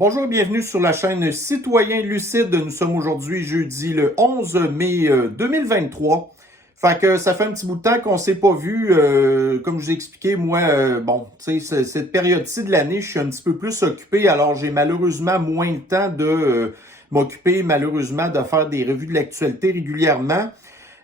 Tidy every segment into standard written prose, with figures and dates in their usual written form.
Bonjour et bienvenue sur la chaîne Citoyen Lucide. Nous sommes aujourd'hui jeudi le 11 mai 2023. Fait que ça fait un petit bout de temps qu'on s'est pas vu. Comme je vous ai expliqué, moi, tu sais, cette période-ci de l'année, je suis un petit peu plus occupé. Alors, j'ai malheureusement moins le temps de m'occuper, malheureusement, de faire des revues de l'actualité régulièrement.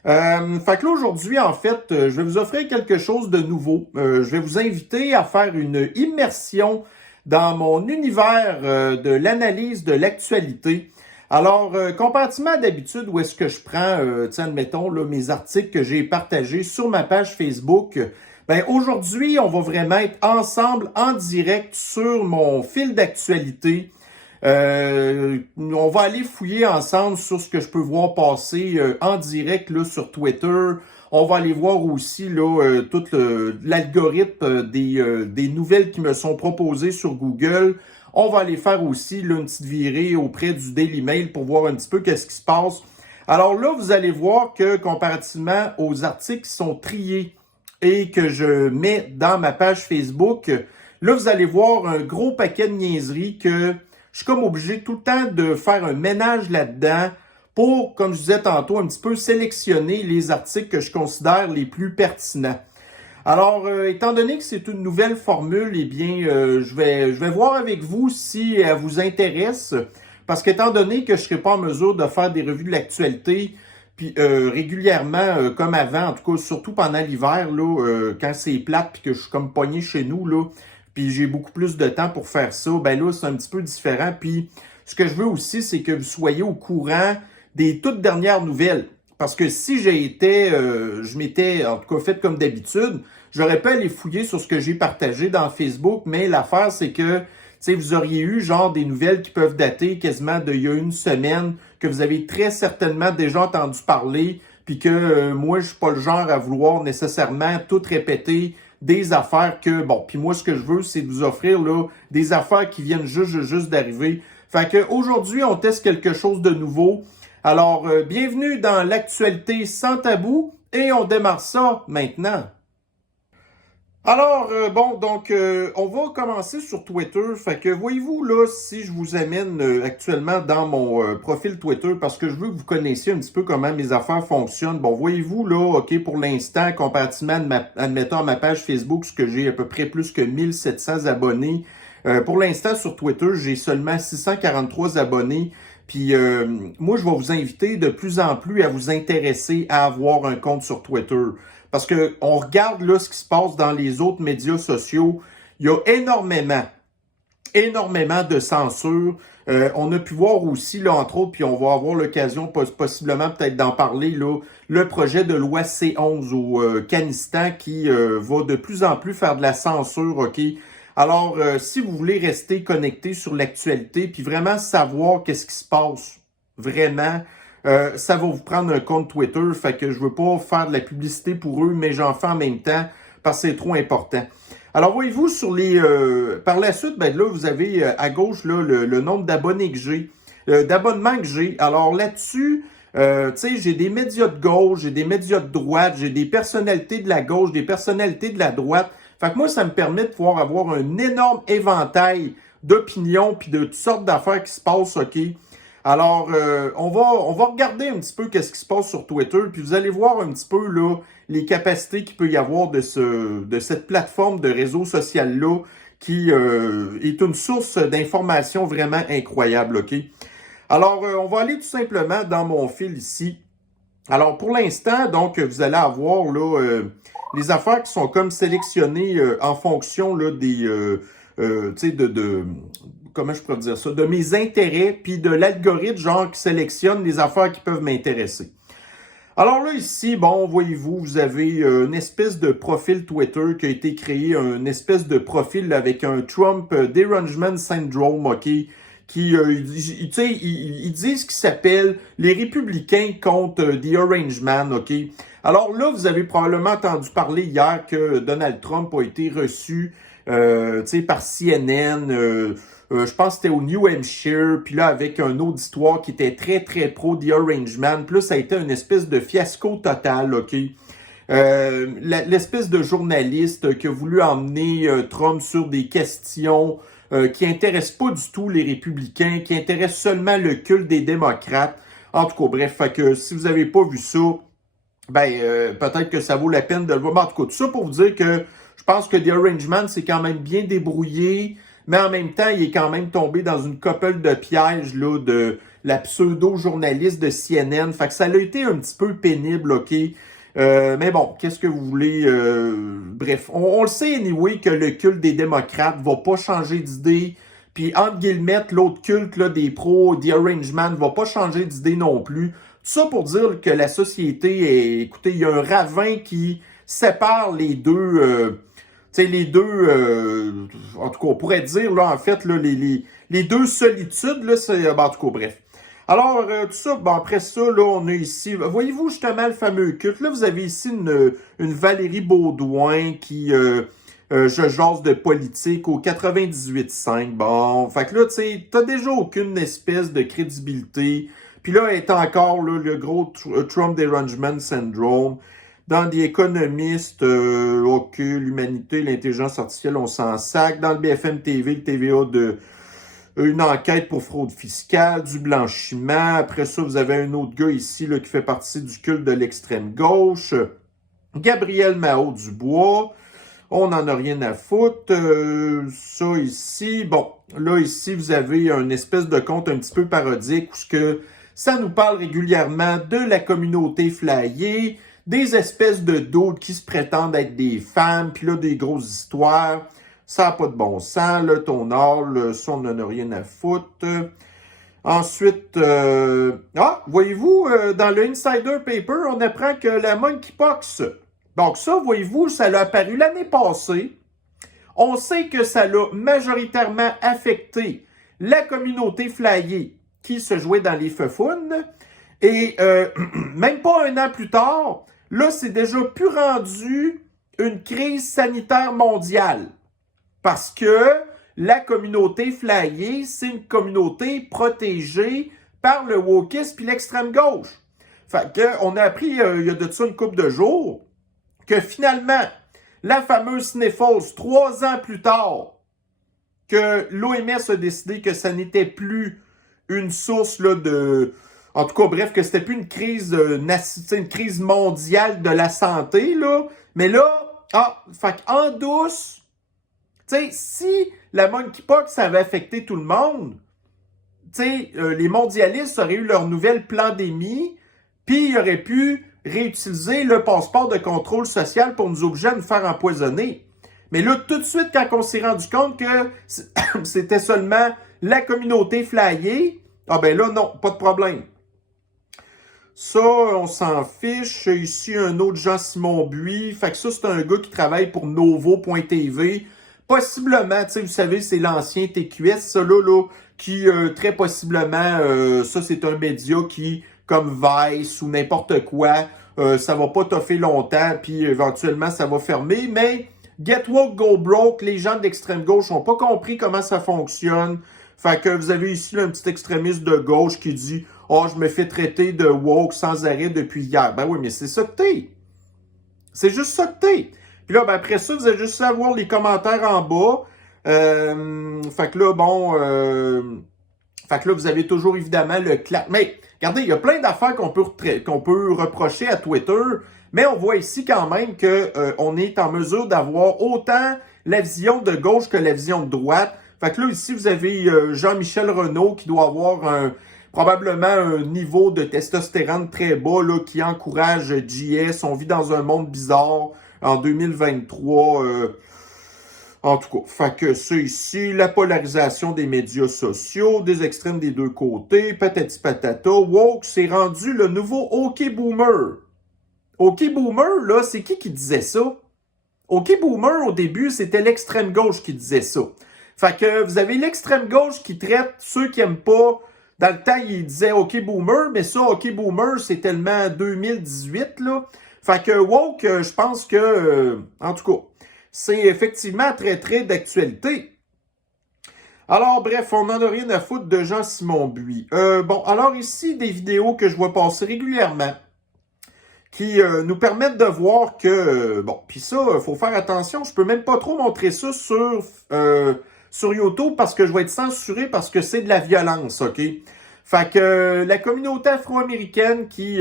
Fait que là, aujourd'hui, en fait, je vais vous offrir quelque chose de nouveau. Je vais vous inviter à faire une immersion dans mon univers de l'analyse de l'actualité. Alors, comparativement à d'habitude, où est-ce que je prends, admettons, là, mes articles que j'ai partagés sur ma page Facebook, ben aujourd'hui, on va vraiment être ensemble en direct sur mon fil d'actualité. On va aller fouiller ensemble sur ce que je peux voir passer en direct là, sur Twitter. On va aller voir aussi là, tout l'algorithme des nouvelles qui me sont proposées sur Google. On va aller faire aussi là, une petite virée auprès du Daily Mail pour voir un petit peu qu'est-ce qui se passe. Alors là, vous allez voir que comparativement aux articles qui sont triés et que je mets dans ma page Facebook, là, vous allez voir un gros paquet de niaiseries que je suis comme obligé tout le temps de faire un ménage là-dedans pour, comme je disais tantôt, un petit peu sélectionner les articles que je considère les plus pertinents. Alors, étant donné que c'est une nouvelle formule, eh bien, je vais voir avec vous si elle vous intéresse, parce qu'étant donné que je ne serai pas en mesure de faire des revues de l'actualité puis régulièrement, comme avant, en tout cas, surtout pendant l'hiver, là, quand c'est plate puis que je suis comme pogné chez nous, là, puis j'ai beaucoup plus de temps pour faire ça, ben là, c'est un petit peu différent. Puis, ce que je veux aussi, c'est que vous soyez au courant des toutes dernières nouvelles. Parce que si je m'étais en tout cas fait comme d'habitude, j'aurais pu aller fouiller sur ce que j'ai partagé dans Facebook, mais l'affaire, c'est que, tu sais, vous auriez eu genre des nouvelles qui peuvent dater quasiment d'il y a une semaine, que vous avez très certainement déjà entendu parler, puis que moi, je suis pas le genre à vouloir nécessairement tout répéter des affaires que, bon, puis moi, ce que je veux, c'est de vous offrir là des affaires qui viennent juste d'arriver. Fait que aujourd'hui, on teste quelque chose de nouveau. Alors, bienvenue dans l'actualité sans tabou et on démarre ça maintenant. Alors, on va commencer sur Twitter. Fait que, voyez-vous, là, si je vous amène actuellement dans mon profil Twitter, parce que je veux que vous connaissiez un petit peu comment mes affaires fonctionnent. Bon, voyez-vous, là, OK, pour l'instant, comparativement, admettons, à ma page Facebook, ce que j'ai à peu près plus que 1700 abonnés. Pour l'instant, sur Twitter, j'ai seulement 643 abonnés. Puis moi, je vais vous inviter de plus en plus à vous intéresser à avoir un compte sur Twitter. Parce que on regarde là ce qui se passe dans les autres médias sociaux. Il y a énormément de censure. On a pu voir aussi, là, entre autres, puis on va avoir l'occasion possiblement peut-être d'en parler, là, le projet de loi C11 au Kanistan qui va de plus en plus faire de la censure, OK? Alors, si vous voulez rester connecté sur l'actualité, puis vraiment savoir qu'est-ce qui se passe vraiment, ça va vous prendre un compte Twitter. Fait que je veux pas faire de la publicité pour eux, mais j'en fais en même temps parce que c'est trop important. Alors, voyez-vous, sur les par la suite, ben là, vous avez à gauche là, le nombre d'abonnés que j'ai, d'abonnements que j'ai. Alors là-dessus, tu sais, j'ai des médias de gauche, j'ai des médias de droite, j'ai des personnalités de la gauche, des personnalités de la droite. Fait que moi, ça me permet de pouvoir avoir un énorme éventail d'opinions puis de toutes sortes d'affaires qui se passent, OK? Alors, on va regarder un petit peu qu'est-ce qui se passe sur Twitter, puis vous allez voir un petit peu là les capacités qu'il peut y avoir de cette plateforme de réseau social-là qui est une source d'information vraiment incroyable, OK? Alors, on va aller tout simplement dans mon fil ici. Alors, pour l'instant, donc, vous allez avoir là les affaires qui sont comme sélectionnées en fonction là, des tu sais, comment je pourrais dire ça, de mes intérêts, puis de l'algorithme, genre, qui sélectionne les affaires qui peuvent m'intéresser. Alors là, ici, bon, voyez-vous, vous avez une espèce de profil Twitter qui a été créé, une espèce de profil là, avec un Trump derangement syndrome, OK, qui, tu sais, ils disent qu'il s'appelle les républicains contre The Orange Man, OK. Alors là, vous avez probablement entendu parler hier que Donald Trump a été reçu, tu sais, par CNN, je pense que c'était au New Hampshire, puis là, avec un auditoire qui était très pro The Orange Man. Puis là, ça a été une espèce de fiasco total, OK? L'espèce de journaliste qui a voulu emmener Trump sur des questions qui intéresse pas du tout les républicains, qui intéresse seulement le culte des démocrates. En tout cas, bref, fait que si vous n'avez pas vu ça, peut-être que ça vaut la peine de le voir. Mais en tout cas, tout ça pour vous dire que je pense que The Arrangement s'est quand même bien débrouillé, mais en même temps, il est quand même tombé dans une couple de pièges là, de la pseudo-journaliste de CNN. Fait que ça a été un petit peu pénible, OK? Mais bon, qu'est-ce que vous voulez? Bref, on le sait, anyway, que le culte des démocrates va pas changer d'idée. Puis, entre guillemets, l'autre culte là, des pros, The Arrangement, va pas changer d'idée non plus. Tout ça pour dire que la société est... Écoutez, il y a un ravin qui sépare les deux... en tout cas, on pourrait dire, là, en fait, là, les deux solitudes, là, c'est... en tout cas, bref. Alors, tout ça, bon, après ça, là, on a ici... Voyez-vous, justement, le fameux culte. Là, vous avez ici une Valérie Baudouin qui... je jase de politique au 98.5. Bon, fait que là, tu sais, t'as déjà aucune espèce de crédibilité. Puis là, est encore là, le gros Trump Derangement Syndrome. Dans The Economist, OK, l'humanité, l'intelligence artificielle, on s'en sac. Dans le BFM TV, le TVA de une enquête pour fraude fiscale, du blanchiment. Après ça, vous avez un autre gars ici là, qui fait partie du culte de l'extrême gauche. Gabriel Mao-Dubois. On n'en a rien à foutre. Ça ici, bon, là ici, vous avez une espèce de compte un petit peu parodique où ce que ça nous parle régulièrement de la communauté flyée, des espèces de d'autres qui se prétendent être des femmes, puis là, des grosses histoires. Ça n'a pas de bon sens, là, ton or, là, ça, on n'en a rien à foutre. Ensuite, voyez-vous, dans le Insider Paper, on apprend que la monkeypox... Donc ça, voyez-vous, ça l'a apparu l'année passée. On sait que ça l'a majoritairement affecté la communauté flyée qui se jouait dans les feufounes. Et même pas un an plus tard, là, c'est déjà plus rendu une crise sanitaire mondiale. Parce que la communauté flyée, c'est une communauté protégée par le wokisme et l'extrême gauche. Fait que, on a appris il y a de ça une couple de jours que finalement, la fameuse Sniffles, 3 ans plus tard, que l'OMS a décidé que ça n'était plus une source là, de... En tout cas, bref, que c'était plus une crise mondiale de la santé, là. Mais là, fait en douce, tu sais, si la monkeypox ça avait affecté tout le monde, tu sais, les mondialistes auraient eu leur nouvelle pandémie, puis ils auraient pu réutiliser le passeport de contrôle social pour nous obliger à nous faire empoisonner. Mais là, tout de suite, quand on s'est rendu compte que c'était seulement la communauté flyée, ben là, non, pas de problème. Ça, on s'en fiche. Ici, un autre Jean-Simon Buis. Fait que ça, c'est un gars qui travaille pour Novo.tv. Possiblement, tu sais, vous savez, c'est l'ancien TQS, ça là, qui, très possiblement, ça, c'est un média qui... comme Vice ou n'importe quoi, ça va pas toffer longtemps, puis éventuellement, ça va fermer. Mais Get Woke, Go Broke, les gens de l'extrême gauche n'ont pas compris comment ça fonctionne. Fait que vous avez ici là, un petit extrémiste de gauche qui dit « Oh, je me fais traiter de woke sans arrêt depuis hier. » Ben oui, mais c'est ça que t'es. C'est juste ça que t'es. Puis là, ben après ça, vous avez juste à voir les commentaires en bas. Fait que là, bon... Fait que là, vous avez toujours évidemment le clap. Mais regardez, il y a plein d'affaires qu'on peut reprocher à Twitter, mais on voit ici quand même qu'on est en mesure d'avoir autant la vision de gauche que la vision de droite. Fait que là, ici, vous avez Jean-Michel Renaud qui doit avoir probablement un niveau de testostérone très bas là, qui encourage JS. On vit dans un monde bizarre en 2023. En tout cas, fait que ça ici, la polarisation des médias sociaux, des extrêmes des deux côtés, patati patata, woke, c'est rendu le nouveau OK Boomer. OK Boomer, là, c'est qui disait ça? OK Boomer, au début, c'était l'extrême gauche qui disait ça. Fait que vous avez l'extrême gauche qui traite ceux qui aiment pas. Dans le temps, il disait OK Boomer, mais ça, OK Boomer, c'est tellement 2018, là. Fait que woke, je pense que, en tout cas, c'est effectivement très, très d'actualité. Alors, bref, on n'en a rien à foutre de Jean-Simon Buis. Bon, alors ici, des vidéos que je vois passer régulièrement qui nous permettent de voir que... bon, puis ça, il faut faire attention, je peux même pas trop montrer ça sur sur YouTube parce que je vais être censuré parce que c'est de la violence, OK? Fait que la communauté afro-américaine qui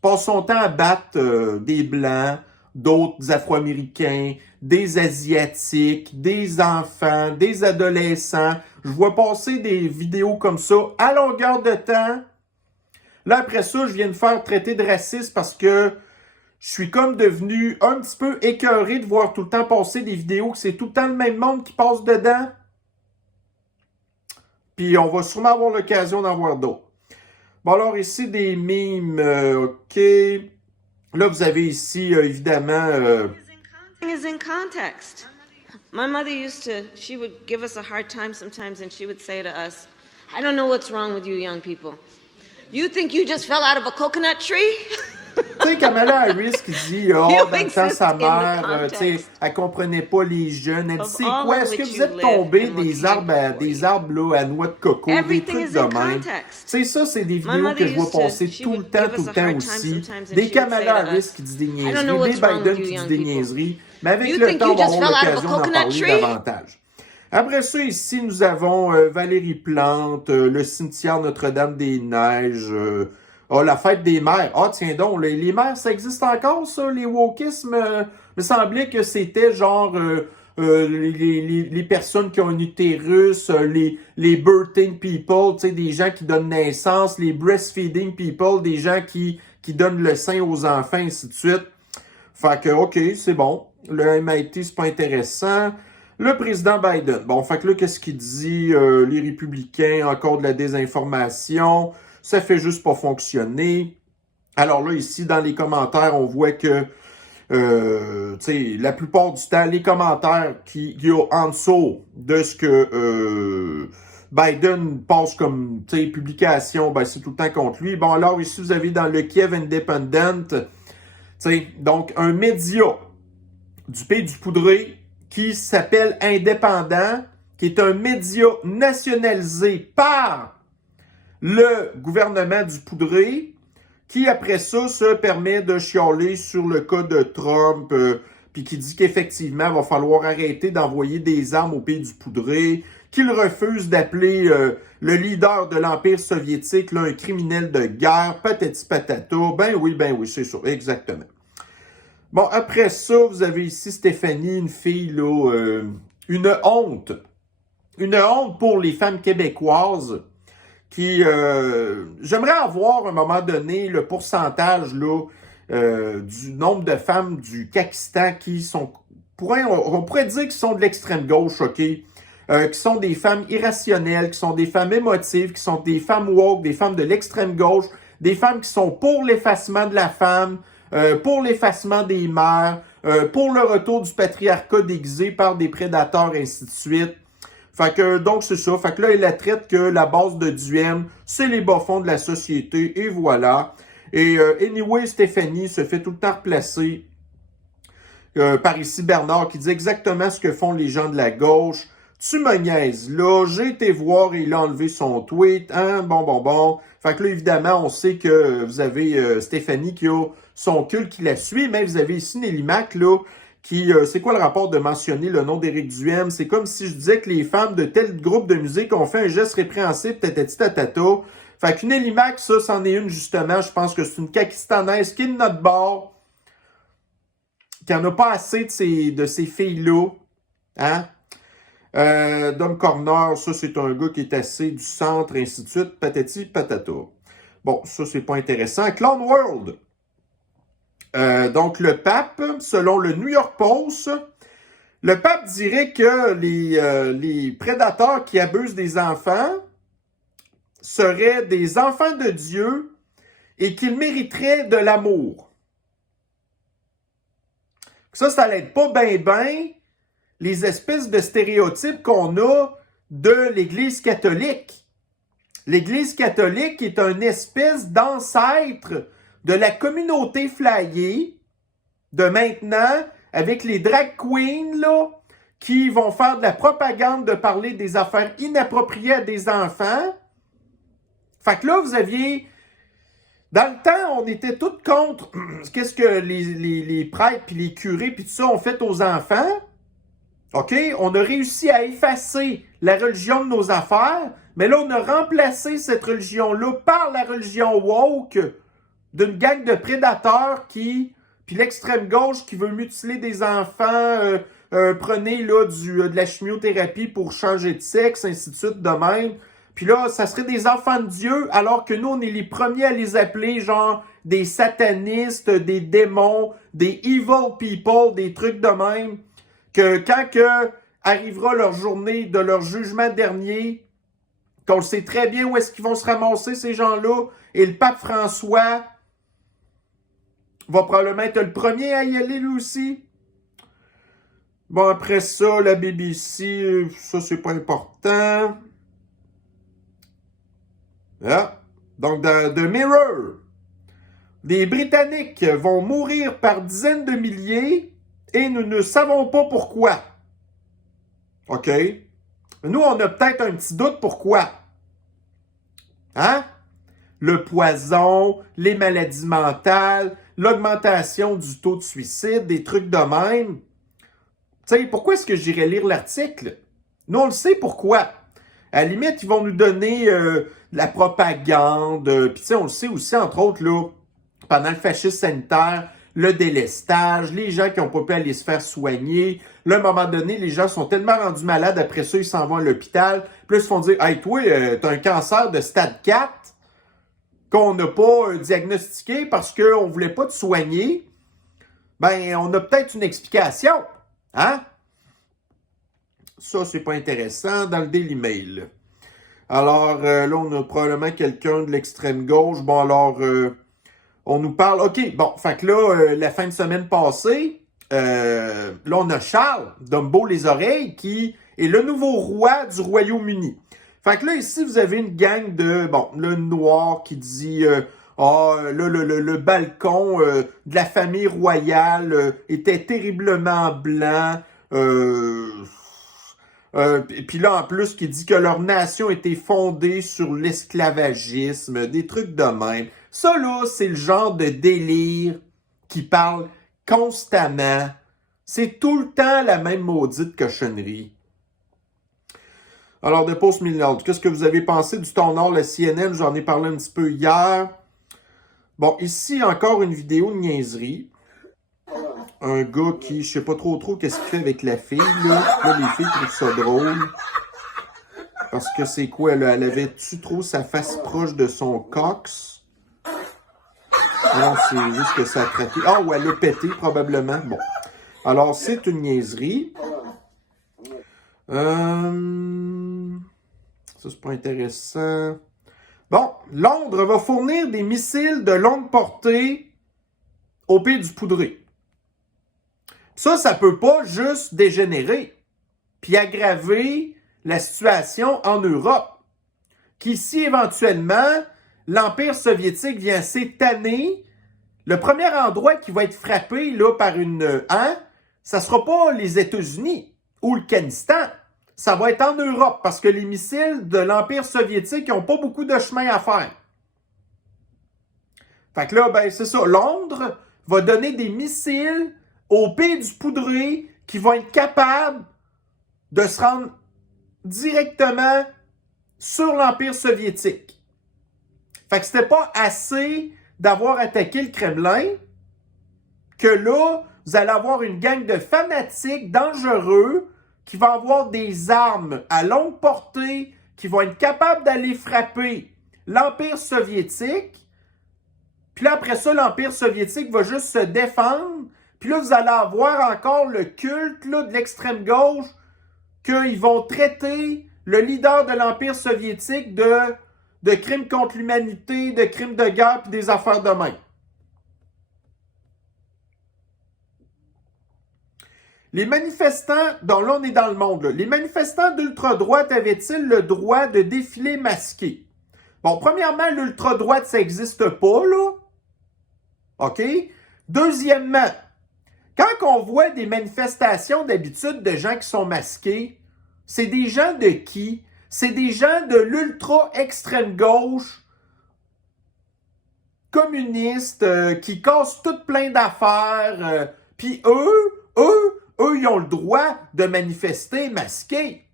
passe son temps à battre des Blancs, d'autres Afro-Américains, des Asiatiques, des enfants, des adolescents. Je vois passer des vidéos comme ça à longueur de temps. Là, après ça, je viens de faire traiter de raciste parce que je suis comme devenu un petit peu écœuré de voir tout le temps passer des vidéos que c'est tout le temps le même monde qui passe dedans. Puis on va sûrement avoir l'occasion d'en voir d'autres. Bon, alors ici, des mimes, OK. Là, vous avez ici, évidemment... is in context. My mother she would give us a hard time sometimes, and she would say to us, I don't know what's wrong with you young people. You think you just fell out of a coconut tree? Tu sais, Kamala Harris qui dit, dans le temps, sa mère, elle comprenait pas les jeunes. Elle dit, c'est quoi? Est-ce que vous êtes tombé des arbres là, à noix de coco, des trucs de même? C'est ça, c'est des vidéos que je vois passer tout le temps aussi. Des Kamala Harris qui dit des niaiseries, des Biden qui dit des niaiseries. Mais avec le temps, on va avoir l'occasion d'en parler davantage. Après ça, ici, nous avons Valérie Plante, le cimetière Notre-Dame-des-Neiges, la fête des mères. Ah, tiens donc, les mères, ça existe encore, ça? Les wokismes, me semblait que c'était genre les personnes qui ont un utérus, les birthing people, tu sais, des gens qui donnent naissance, les breastfeeding people, des gens qui donnent le sein aux enfants, ainsi de suite. Fait que, OK, c'est bon. Le MIT, c'est pas intéressant. Le président Biden, bon, fait que là, qu'est-ce qu'il dit? Les républicains, encore de la désinformation, ça fait juste pas fonctionner. Alors là, ici, dans les commentaires, on voit que, tu sais, la plupart du temps, les commentaires qui y a en dessous de ce que Biden passe comme, tu sais, publication, ben, c'est tout le temps contre lui. Bon, alors ici, vous avez dans le Kiev Independent, tu sais, donc un média du Pays du Poudré qui s'appelle Indépendant, qui est un média nationalisé par le gouvernement du Poudré, qui après ça se permet de chialer sur le cas de Trump, puis qui dit qu'effectivement, il va falloir arrêter d'envoyer des armes au Pays du Poudré, qu'il refuse d'appeler le leader de l'Empire soviétique là, un criminel de guerre, patati patata. Ben oui, c'est ça, exactement. Bon, après ça, vous avez ici Stéphanie, une fille, là, une honte. Une honte pour les femmes québécoises qui... j'aimerais avoir, à un moment donné, le pourcentage, là, du nombre de femmes du Pakistan qui sont... On pourrait dire qu'ils sont de l'extrême gauche, OK? Qui sont des femmes irrationnelles, qui sont des femmes émotives, qui sont des femmes woke, des femmes de l'extrême gauche, des femmes qui sont pour l'effacement de la femme, pour l'effacement des mères, pour le retour du patriarcat déguisé par des prédateurs, ainsi de suite. Fait que, donc, c'est ça. Fait que là, il la traite que la base de Duhem, c'est les bas-fonds de la société, et voilà. Et anyway, Stéphanie se fait tout le temps replacer par ici Bernard, qui dit exactement ce que font les gens de la gauche. Tu me niaises, là, j'ai été voir et il a enlevé son tweet, hein, bon. Fait que là, évidemment, on sait que vous avez Stéphanie qui a son culte qui la suit, mais vous avez ici Nelly Mac, là, qui, c'est quoi le rapport de mentionner le nom d'Éric Duhem? C'est comme si je disais que les femmes de tel groupe de musique ont fait un geste répréhensible, tatata. Fait qu'une Nelly Mac, ça, c'en est une, justement, je pense que c'est une Kakistanaise qui est de notre bord, qui en a pas assez de ces filles-là, hein? Dom Corner, ça c'est un gars qui est assez du centre, ainsi de suite, patati patata. Bon, ça c'est pas intéressant. Clown World. Donc le pape, selon le New York Post, le pape dirait que les prédateurs qui abusent des enfants seraient des enfants de Dieu et qu'ils mériteraient de l'amour. Ça l'aide pas ben les espèces de stéréotypes qu'on a de l'Église catholique. L'Église catholique est une espèce d'ancêtre de la communauté flyée de maintenant, avec les drag queens, là, qui vont faire de la propagande de parler des affaires inappropriées à des enfants. Fait que là, vous aviez... Dans le temps, on était tous contre qu'est-ce que les prêtres, puis les curés, puis tout ça ont fait aux enfants. OK? On a réussi à effacer la religion de nos affaires, mais là, on a remplacé cette religion-là par la religion woke d'une gang de prédateurs puis l'extrême gauche qui veut mutiler des enfants, prenez là de la chimiothérapie pour changer de sexe, ainsi de suite, de même. Puis là, ça serait des enfants de Dieu, alors que nous, on est les premiers à les appeler, genre, des satanistes, des démons, des evil people, des trucs de même. Que quand arrivera leur journée de leur jugement dernier, qu'on sait très bien où est-ce qu'ils vont se ramasser, ces gens-là, et le pape François va probablement être le premier à y aller, lui aussi. Bon, après ça, la BBC, ça, c'est pas important. Ah. Donc, dans The Mirror, les Britanniques vont mourir par dizaines de milliers et nous ne savons pas pourquoi. OK? Nous, on a peut-être un petit doute pourquoi. Hein? Le poison, les maladies mentales, l'augmentation du taux de suicide, des trucs de même. Tu sais, pourquoi est-ce que j'irais lire l'article? Nous, on le sait pourquoi. À la limite, ils vont nous donner de la propagande. Puis, tu sais, on le sait aussi, entre autres, là, pendant le fascisme sanitaire, le délestage, les gens qui n'ont pas pu aller se faire soigner. Là, à un moment donné, les gens sont tellement rendus malades, après ça, ils s'en vont à l'hôpital. Puis là, ils se font dire, « Hey, toi, t'as un cancer de stade 4 qu'on n'a pas diagnostiqué parce qu'on ne voulait pas te soigner. » Ben, on a peut-être une explication. Hein? Ça, c'est pas intéressant. Dans le Daily Mail. Alors, là, on a probablement quelqu'un de l'extrême gauche. Bon, alors, on nous parle... OK, bon, fait que là, la fin de semaine passée, là, on a Charles, Dumbo les oreilles, qui est le nouveau roi du Royaume-Uni. Fait que là, ici, vous avez une gang de... Bon, le noir qui dit... le balcon de la famille royale était terriblement blanc. Puis là, en plus, qui dit que leur nation était fondée sur l'esclavagisme, des trucs de même. Ça, là, c'est le genre de délire qui parle constamment. C'est tout le temps la même maudite cochonnerie. Alors, de Post Milliard, qu'est-ce que vous avez pensé du ton nord, le CNN? J'en ai parlé un petit peu hier. Bon, ici, encore une vidéo de niaiserie. Un gars qui, je sais pas trop qu'est-ce qu'il fait avec la fille, là. Là, les filles trouvent ça drôle. Parce que c'est quoi, là? Elle avait-tu trop sa face proche de son cox? Non, c'est juste que ça a craqué. Ah, ou elle a pété, probablement. Bon. Alors, c'est une niaiserie. Ça, c'est pas intéressant. Bon, Londres va fournir des missiles de longue portée au pays du Poudré. Ça peut pas juste dégénérer puis aggraver la situation en Europe. Qu'ici, éventuellement, l'Empire soviétique vient cette année, le premier endroit qui va être frappé là, par une... ça sera pas les États-Unis ou le Afghanistan. Ça va être en Europe parce que les missiles de l'Empire soviétique n'ont pas beaucoup de chemin à faire. Fait que là, ben c'est ça. Londres va donner des missiles au pays du Poudré qui vont être capables de se rendre directement sur l'Empire soviétique. Fait que c'était pas assez d'avoir attaqué le Kremlin que là, vous allez avoir une gang de fanatiques dangereux qui vont avoir des armes à longue portée, qui vont être capables d'aller frapper l'Empire soviétique. Puis là, après ça, l'Empire soviétique va juste se défendre. Puis là, vous allez avoir encore le culte là, de l'extrême gauche qu'ils vont traiter le leader de l'Empire soviétique de crimes contre l'humanité, de crimes de guerre puis des affaires de même. Les manifestants, donc là on est dans le monde, là. Les manifestants d'ultra-droite avaient-ils le droit de défiler masqués? Bon, premièrement, l'ultra-droite, ça n'existe pas, là. OK? Deuxièmement, quand on voit des manifestations d'habitude de gens qui sont masqués, c'est des gens de qui? C'est des gens de l'ultra-extrême gauche, communistes, qui cassent tout plein d'affaires. Puis eux, eux, ils ont le droit de manifester masqués.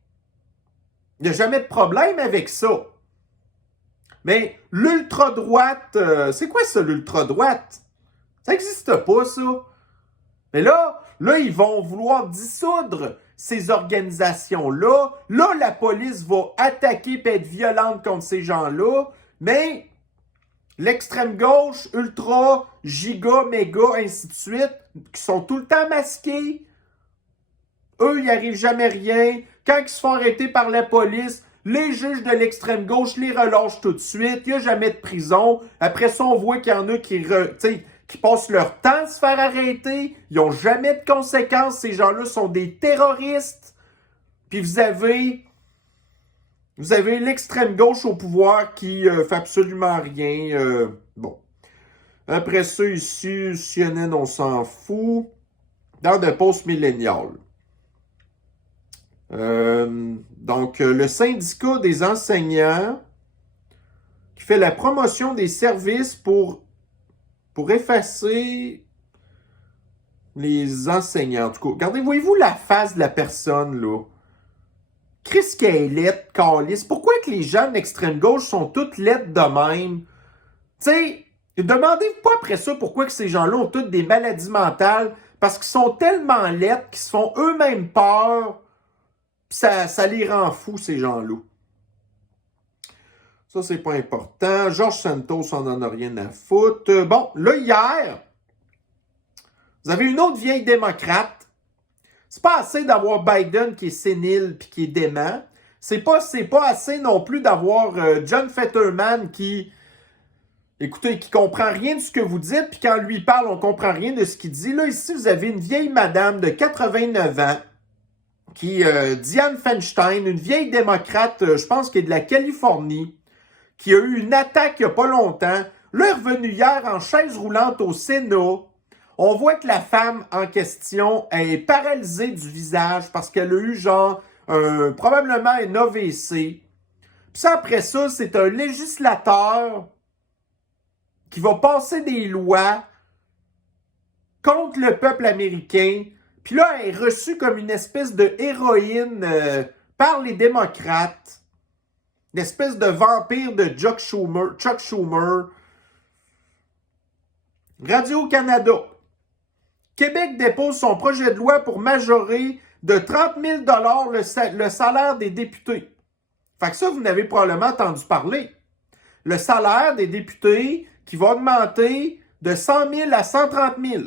Il n'y a jamais de problème avec ça. Mais l'ultra-droite, c'est quoi ça, l'ultra-droite? Ça n'existe pas, ça. Mais là, ils vont vouloir dissoudre ces organisations-là. Là, la police va attaquer et être violente contre ces gens-là. Mais l'extrême gauche, ultra, giga, méga, ainsi de suite, qui sont tout le temps masqués, eux, ils n'y arrivent jamais rien. Quand ils se font arrêter par la police, les juges de l'extrême gauche les relâchent tout de suite. Il n'y a jamais de prison. Après ça, on voit qu'il y en a qui passent leur temps à se faire arrêter. Ils n'ont jamais de conséquences. Ces gens-là sont des terroristes. Puis vous avez l'extrême gauche au pouvoir qui fait absolument rien. Bon. Après ça, ici, CNN, on s'en fout. Dans de post-millénial. Donc, le syndicat des enseignants qui fait la promotion des services pour effacer les enseignants. En tout cas, regardez, voyez-vous la face de la personne, là? Chris Caillet, Callis. Pourquoi que les gens de l'extrême gauche sont toutes laides de même? Tu sais, demandez-vous pas après ça pourquoi que ces gens-là ont toutes des maladies mentales, parce qu'ils sont tellement laides qu'ils se font eux-mêmes peur. Ça les rend fous, ces gens-là. Ça, c'est pas important. George Santos, on n'en a rien à foutre. Bon, là, hier, vous avez une autre vieille démocrate. C'est pas assez d'avoir Biden qui est sénile puis qui est dément. C'est pas assez non plus d'avoir John Fetterman qui, écoutez, qui comprend rien de ce que vous dites, puis quand on lui parle, on comprend rien de ce qu'il dit. Là, ici, vous avez une vieille madame de 89 ans, Dianne Feinstein, une vieille démocrate, je pense qu'elle est de la Californie, qui a eu une attaque il n'y a pas longtemps. Là, elle est revenue hier en chaise roulante au Sénat. On voit que la femme en question est paralysée du visage parce qu'elle a eu probablement un AVC. Puis ça, après ça, c'est un législateur qui va passer des lois contre le peuple américain. Puis là, elle est reçue comme une espèce de héroïne par les démocrates. Une espèce de vampire de Chuck Schumer. Radio-Canada. Québec dépose son projet de loi pour majorer de 30 000 $ le salaire des députés. Fait que ça, vous n'avez probablement entendu parler. Le salaire des députés qui va augmenter de 100 000 à 130 000.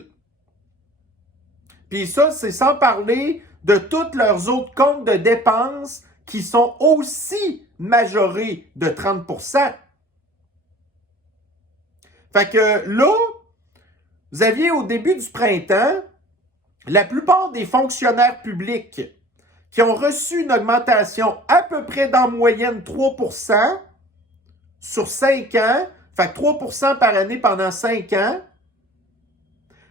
Puis ça, c'est sans parler de tous leurs autres comptes de dépenses qui sont aussi majorés de 30 %. Fait que là, vous aviez au début du printemps, la plupart des fonctionnaires publics qui ont reçu une augmentation à peu près d'en moyenne 3 % sur 5 ans, fait que 3 % par année pendant 5 ans.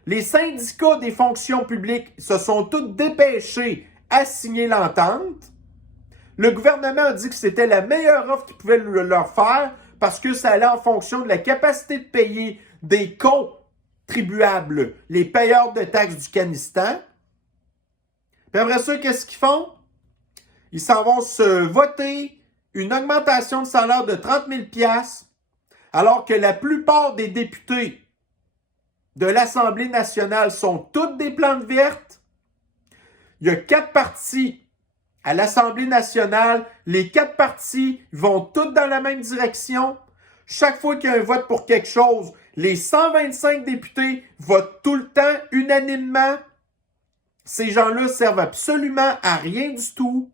Les syndicats des fonctions publiques se sont tous dépêchés à signer l'entente. Le gouvernement a dit que c'était la meilleure offre qu'ils pouvaient leur faire parce que ça allait en fonction de la capacité de payer des contribuables, les payeurs de taxes du Canistan. Puis après ça, qu'est-ce qu'ils font? Ils s'en vont se voter une augmentation de salaire de 30 000 $, alors que la plupart des députés de l'Assemblée nationale sont toutes des plantes vertes. Il y a 4 partis à l'Assemblée nationale. Les 4 partis vont toutes dans la même direction. Chaque fois qu'il y a un vote pour quelque chose, les 125 députés votent tout le temps unanimement. Ces gens-là servent absolument à rien du tout.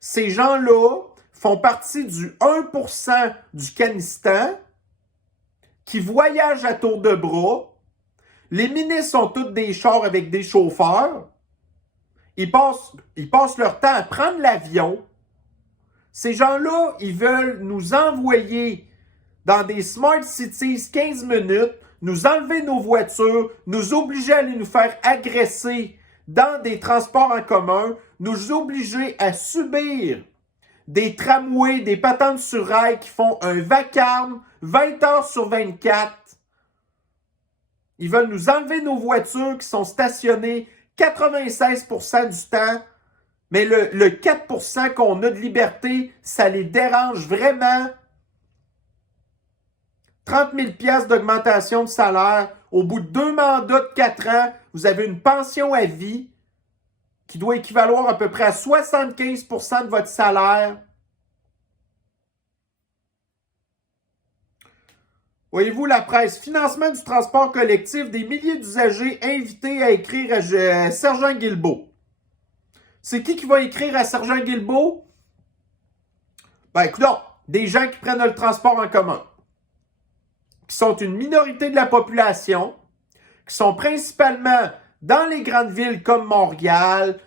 Ces gens-là font partie du 1% du Canistan qui voyage à tour de bras. Les ministres sont tous des chars avec des chauffeurs. Ils passent leur temps à prendre l'avion. Ces gens-là, ils veulent nous envoyer dans des smart cities 15 minutes, nous enlever nos voitures, nous obliger à aller nous faire agresser dans des transports en commun, nous obliger à subir des tramways, des patentes sur rail qui font un vacarme 20 heures sur 24. Ils veulent nous enlever nos voitures qui sont stationnées 96% du temps, mais le 4% qu'on a de liberté, ça les dérange vraiment. 30 000 $ d'augmentation de salaire. Au bout de 2 mandats de 4 ans, vous avez une pension à vie qui doit équivaloir à peu près à 75% de votre salaire. Voyez-vous, la presse, financement du transport collectif, des milliers d'usagers invités à écrire à Sergent Guilbeault. C'est qui va écrire à Sergent Guilbeault? Ben, écoute, des gens qui prennent le transport en commun, qui sont une minorité de la population, qui sont principalement dans les grandes villes comme Montréal,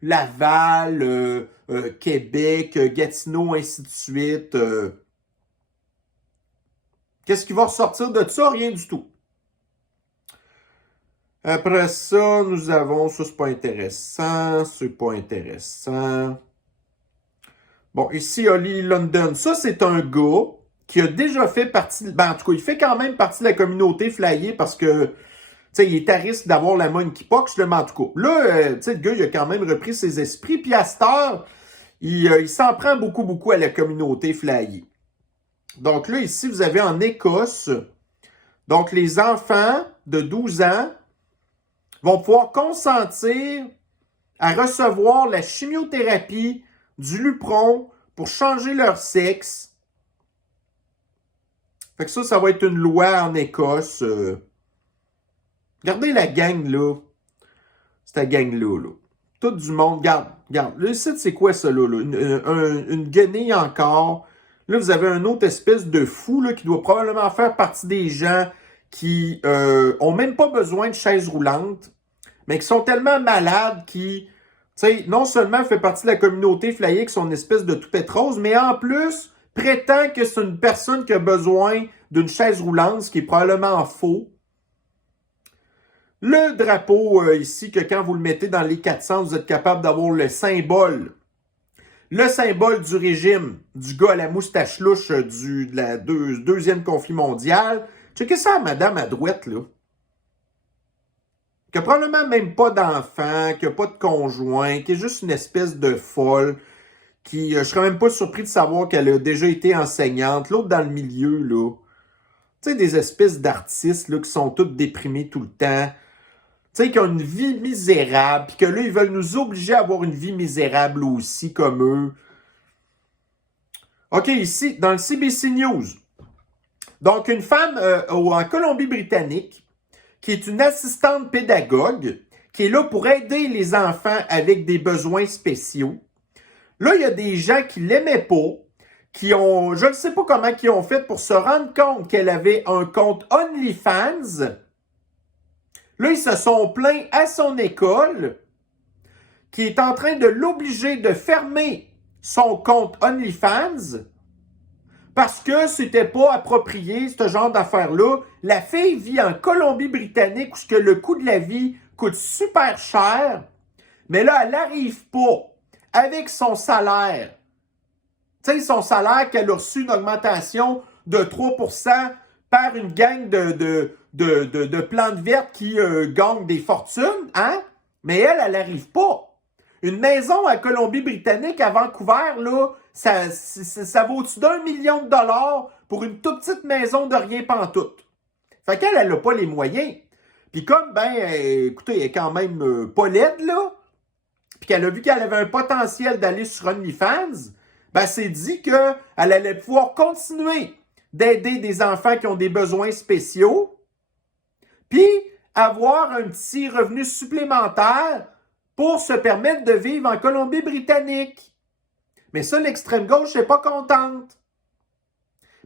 Laval, Québec, Gatineau, ainsi de suite. Qu'est-ce qui va ressortir de ça? Rien du tout. Après ça, nous avons... Ça, c'est pas intéressant. C'est pas intéressant. Bon, ici, Oli London. Ça, c'est un gars qui a déjà fait partie... Ben, en tout cas, il fait quand même partie de la communauté flyée parce que, tu sais, il est à risque d'avoir la monkeypox, mais en tout cas. Là, tu sais, le gars, il a quand même repris ses esprits. Puis à cette heure, il s'en prend beaucoup à la communauté flyée. Donc là, ici, vous avez en Écosse, donc les enfants de 12 ans vont pouvoir consentir à recevoir la chimiothérapie du Lupron pour changer leur sexe. Fait que ça va être une loi en Écosse. Regardez la gang, là. Cette gang-là, là. Tout du monde. Regarde. Le site, c'est quoi, ça, là? Une guenille encore. Là, vous avez un autre espèce de fou là, qui doit probablement faire partie des gens qui ont même pas besoin de chaise roulante, mais qui sont tellement malades qui, tu sais, non seulement fait partie de la communauté flyée qui sont une espèce de toupette rose, mais en plus prétend que c'est une personne qui a besoin d'une chaise roulante, ce qui est probablement faux. Le drapeau ici, que quand vous le mettez dans les 400, vous êtes capable d'avoir le symbole du régime du gars à la moustache louche de la deuxième conflit mondial. Checkez ça, madame à droite, là. Qui a probablement même pas d'enfant, qui a pas de conjoint, qui est juste une espèce de folle, qui, je serais même pas surpris de savoir qu'elle a déjà été enseignante. L'autre dans le milieu, là. Tu sais, des espèces d'artistes, là, qui sont toutes déprimés tout le temps. Tu sais, qui ont une vie misérable, puis que là, ils veulent nous obliger à avoir une vie misérable aussi, comme eux. OK, ici, dans le CBC News. Donc, une femme en Colombie-Britannique, qui est une assistante pédagogue, qui est là pour aider les enfants avec des besoins spéciaux. Là, il y a des gens qui l'aimaient pas, qui ont, je ne sais pas comment ils ont fait pour se rendre compte qu'elle avait un compte OnlyFans. Là, ils se sont plaints à son école, qui est en train de l'obliger de fermer son compte OnlyFans parce que c'était pas approprié, ce genre d'affaires-là. La fille vit en Colombie-Britannique où le coût de la vie coûte super cher, mais là, elle n'arrive pas avec son salaire. Tu sais, son salaire qu'elle a reçu une augmentation de 3% par une gang de plantes vertes qui gagnent des fortunes, hein? Mais elle n'arrive pas. Une maison à Colombie-Britannique, à Vancouver, là, ça vaut au-dessus d'1 million de dollars pour une toute petite maison de rien pantoute. Fait qu'elle, elle n'a pas les moyens. Puis comme, écoutez, elle est quand même pas laide, là, puis qu'elle a vu qu'elle avait un potentiel d'aller sur OnlyFans, ben, c'est dit qu'elle allait pouvoir continuer d'aider des enfants qui ont des besoins spéciaux, puis avoir un petit revenu supplémentaire pour se permettre de vivre en Colombie-Britannique. Mais ça, l'extrême gauche n'est pas contente.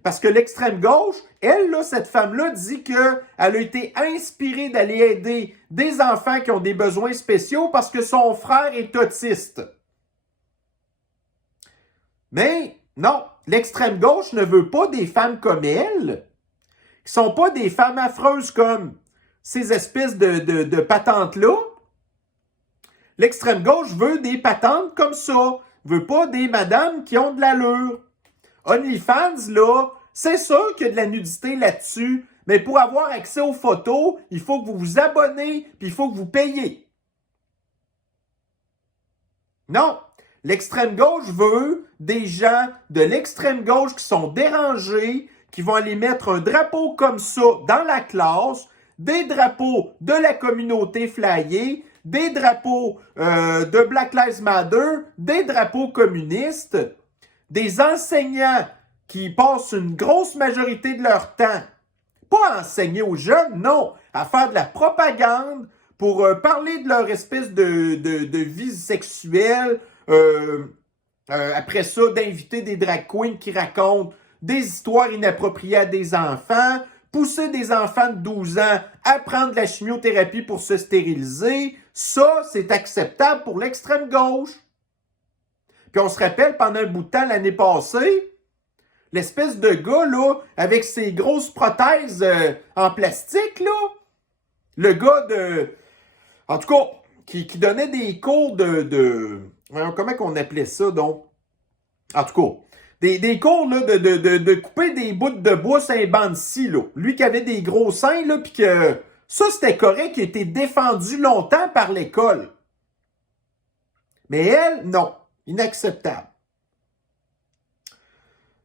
Parce que l'extrême gauche, elle, là, cette femme-là, dit qu'elle a été inspirée d'aller aider des enfants qui ont des besoins spéciaux parce que son frère est autiste. Mais non, l'extrême gauche ne veut pas des femmes comme elle, qui sont pas des femmes affreuses comme ces espèces de patentes-là. L'extrême gauche veut des patentes comme ça, veut pas des madames qui ont de l'allure. OnlyFans, là, c'est sûr qu'il y a de la nudité là-dessus, Mais pour avoir accès aux photos, il faut que vous vous abonnez, puis il faut que vous payiez. Non. L'extrême gauche veut des gens de l'extrême gauche qui sont dérangés, qui vont aller mettre un drapeau comme ça dans la classe, des drapeaux de la communauté flyée, des drapeaux de Black Lives Matter, des drapeaux communistes, des enseignants qui passent une grosse majorité de leur temps, pas à enseigner aux jeunes, non, à faire de la propagande pour parler de leur espèce de vie sexuelle, après ça, d'inviter des drag queens qui racontent des histoires inappropriées à des enfants, pousser des enfants de 12 ans à prendre de la chimiothérapie pour se stériliser, ça, c'est acceptable pour l'extrême gauche. Puis on se rappelle, pendant un bout de temps l'année passée, l'espèce de gars, là, avec ses grosses prothèses en plastique, là, le gars de... En tout cas, qui donnait des cours comment qu'on appelait ça, donc? En tout cas, des cours là, de couper des bouts de bois sur un banc de scie, là. Lui qui avait des gros seins, là, puis que ça, c'était correct, qui a été défendu longtemps par l'école. Mais elle, non. Inacceptable.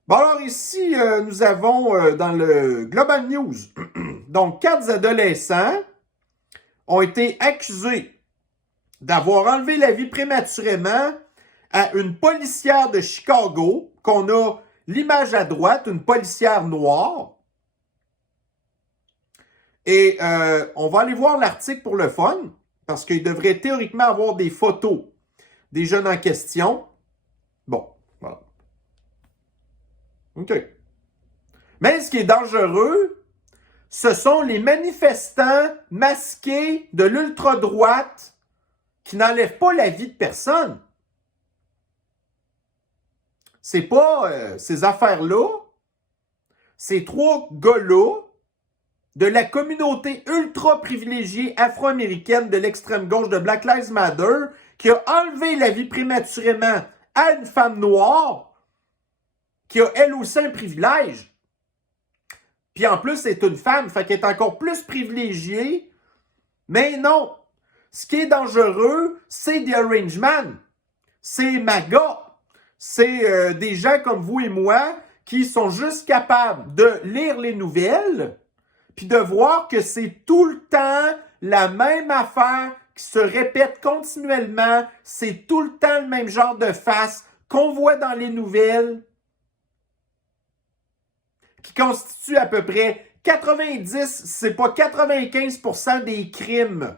Bon, alors ici, nous avons dans le Global News, donc 4 adolescents ont été accusés d'avoir enlevé la vie prématurément à une policière de Chicago, qu'on a l'image à droite, une policière noire. Et on va aller voir l'article pour le fun, parce qu'il devrait théoriquement avoir des photos des jeunes en question. Bon, voilà. OK. Mais ce qui est dangereux, ce sont les manifestants masqués de l'ultra-droite qui n'enlèvent pas la vie de personne. C'est pas ces affaires-là, ces 3 gars-là de la communauté ultra-privilégiée afro-américaine de l'extrême gauche de Black Lives Matter qui a enlevé la vie prématurément à une femme noire qui a elle aussi un privilège. Puis en plus, c'est une femme, fait qu'elle est encore plus privilégiée. Mais non, ce qui est dangereux, c'est The Arrangement. C'est MAGA. C'est des gens comme vous et moi qui sont juste capables de lire les nouvelles puis de voir que c'est tout le temps la même affaire qui se répète continuellement. C'est tout le temps le même genre de face qu'on voit dans les nouvelles qui constitue à peu près 90, c'est pas 95% des crimes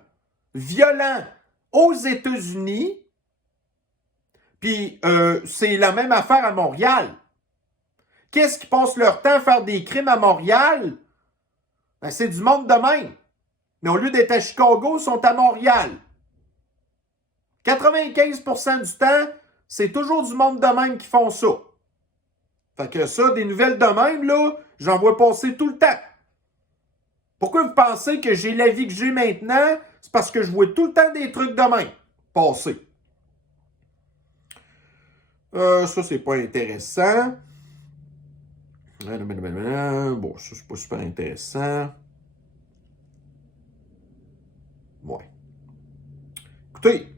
violents aux États-Unis. Puis c'est la même affaire à Montréal. Qu'est-ce qui passe leur temps à faire des crimes à Montréal? Ben, c'est du monde de même. Mais au lieu d'être à Chicago, ils sont à Montréal. 95% du temps, c'est toujours du monde de même qui font ça. Fait que ça, des nouvelles de même, là, j'en vois passer tout le temps. Pourquoi vous pensez que j'ai la vie que j'ai maintenant? C'est parce que je vois tout le temps des trucs de même passer. Ça, c'est pas intéressant. Bon, ça, c'est pas super intéressant. Ouais. Écoutez,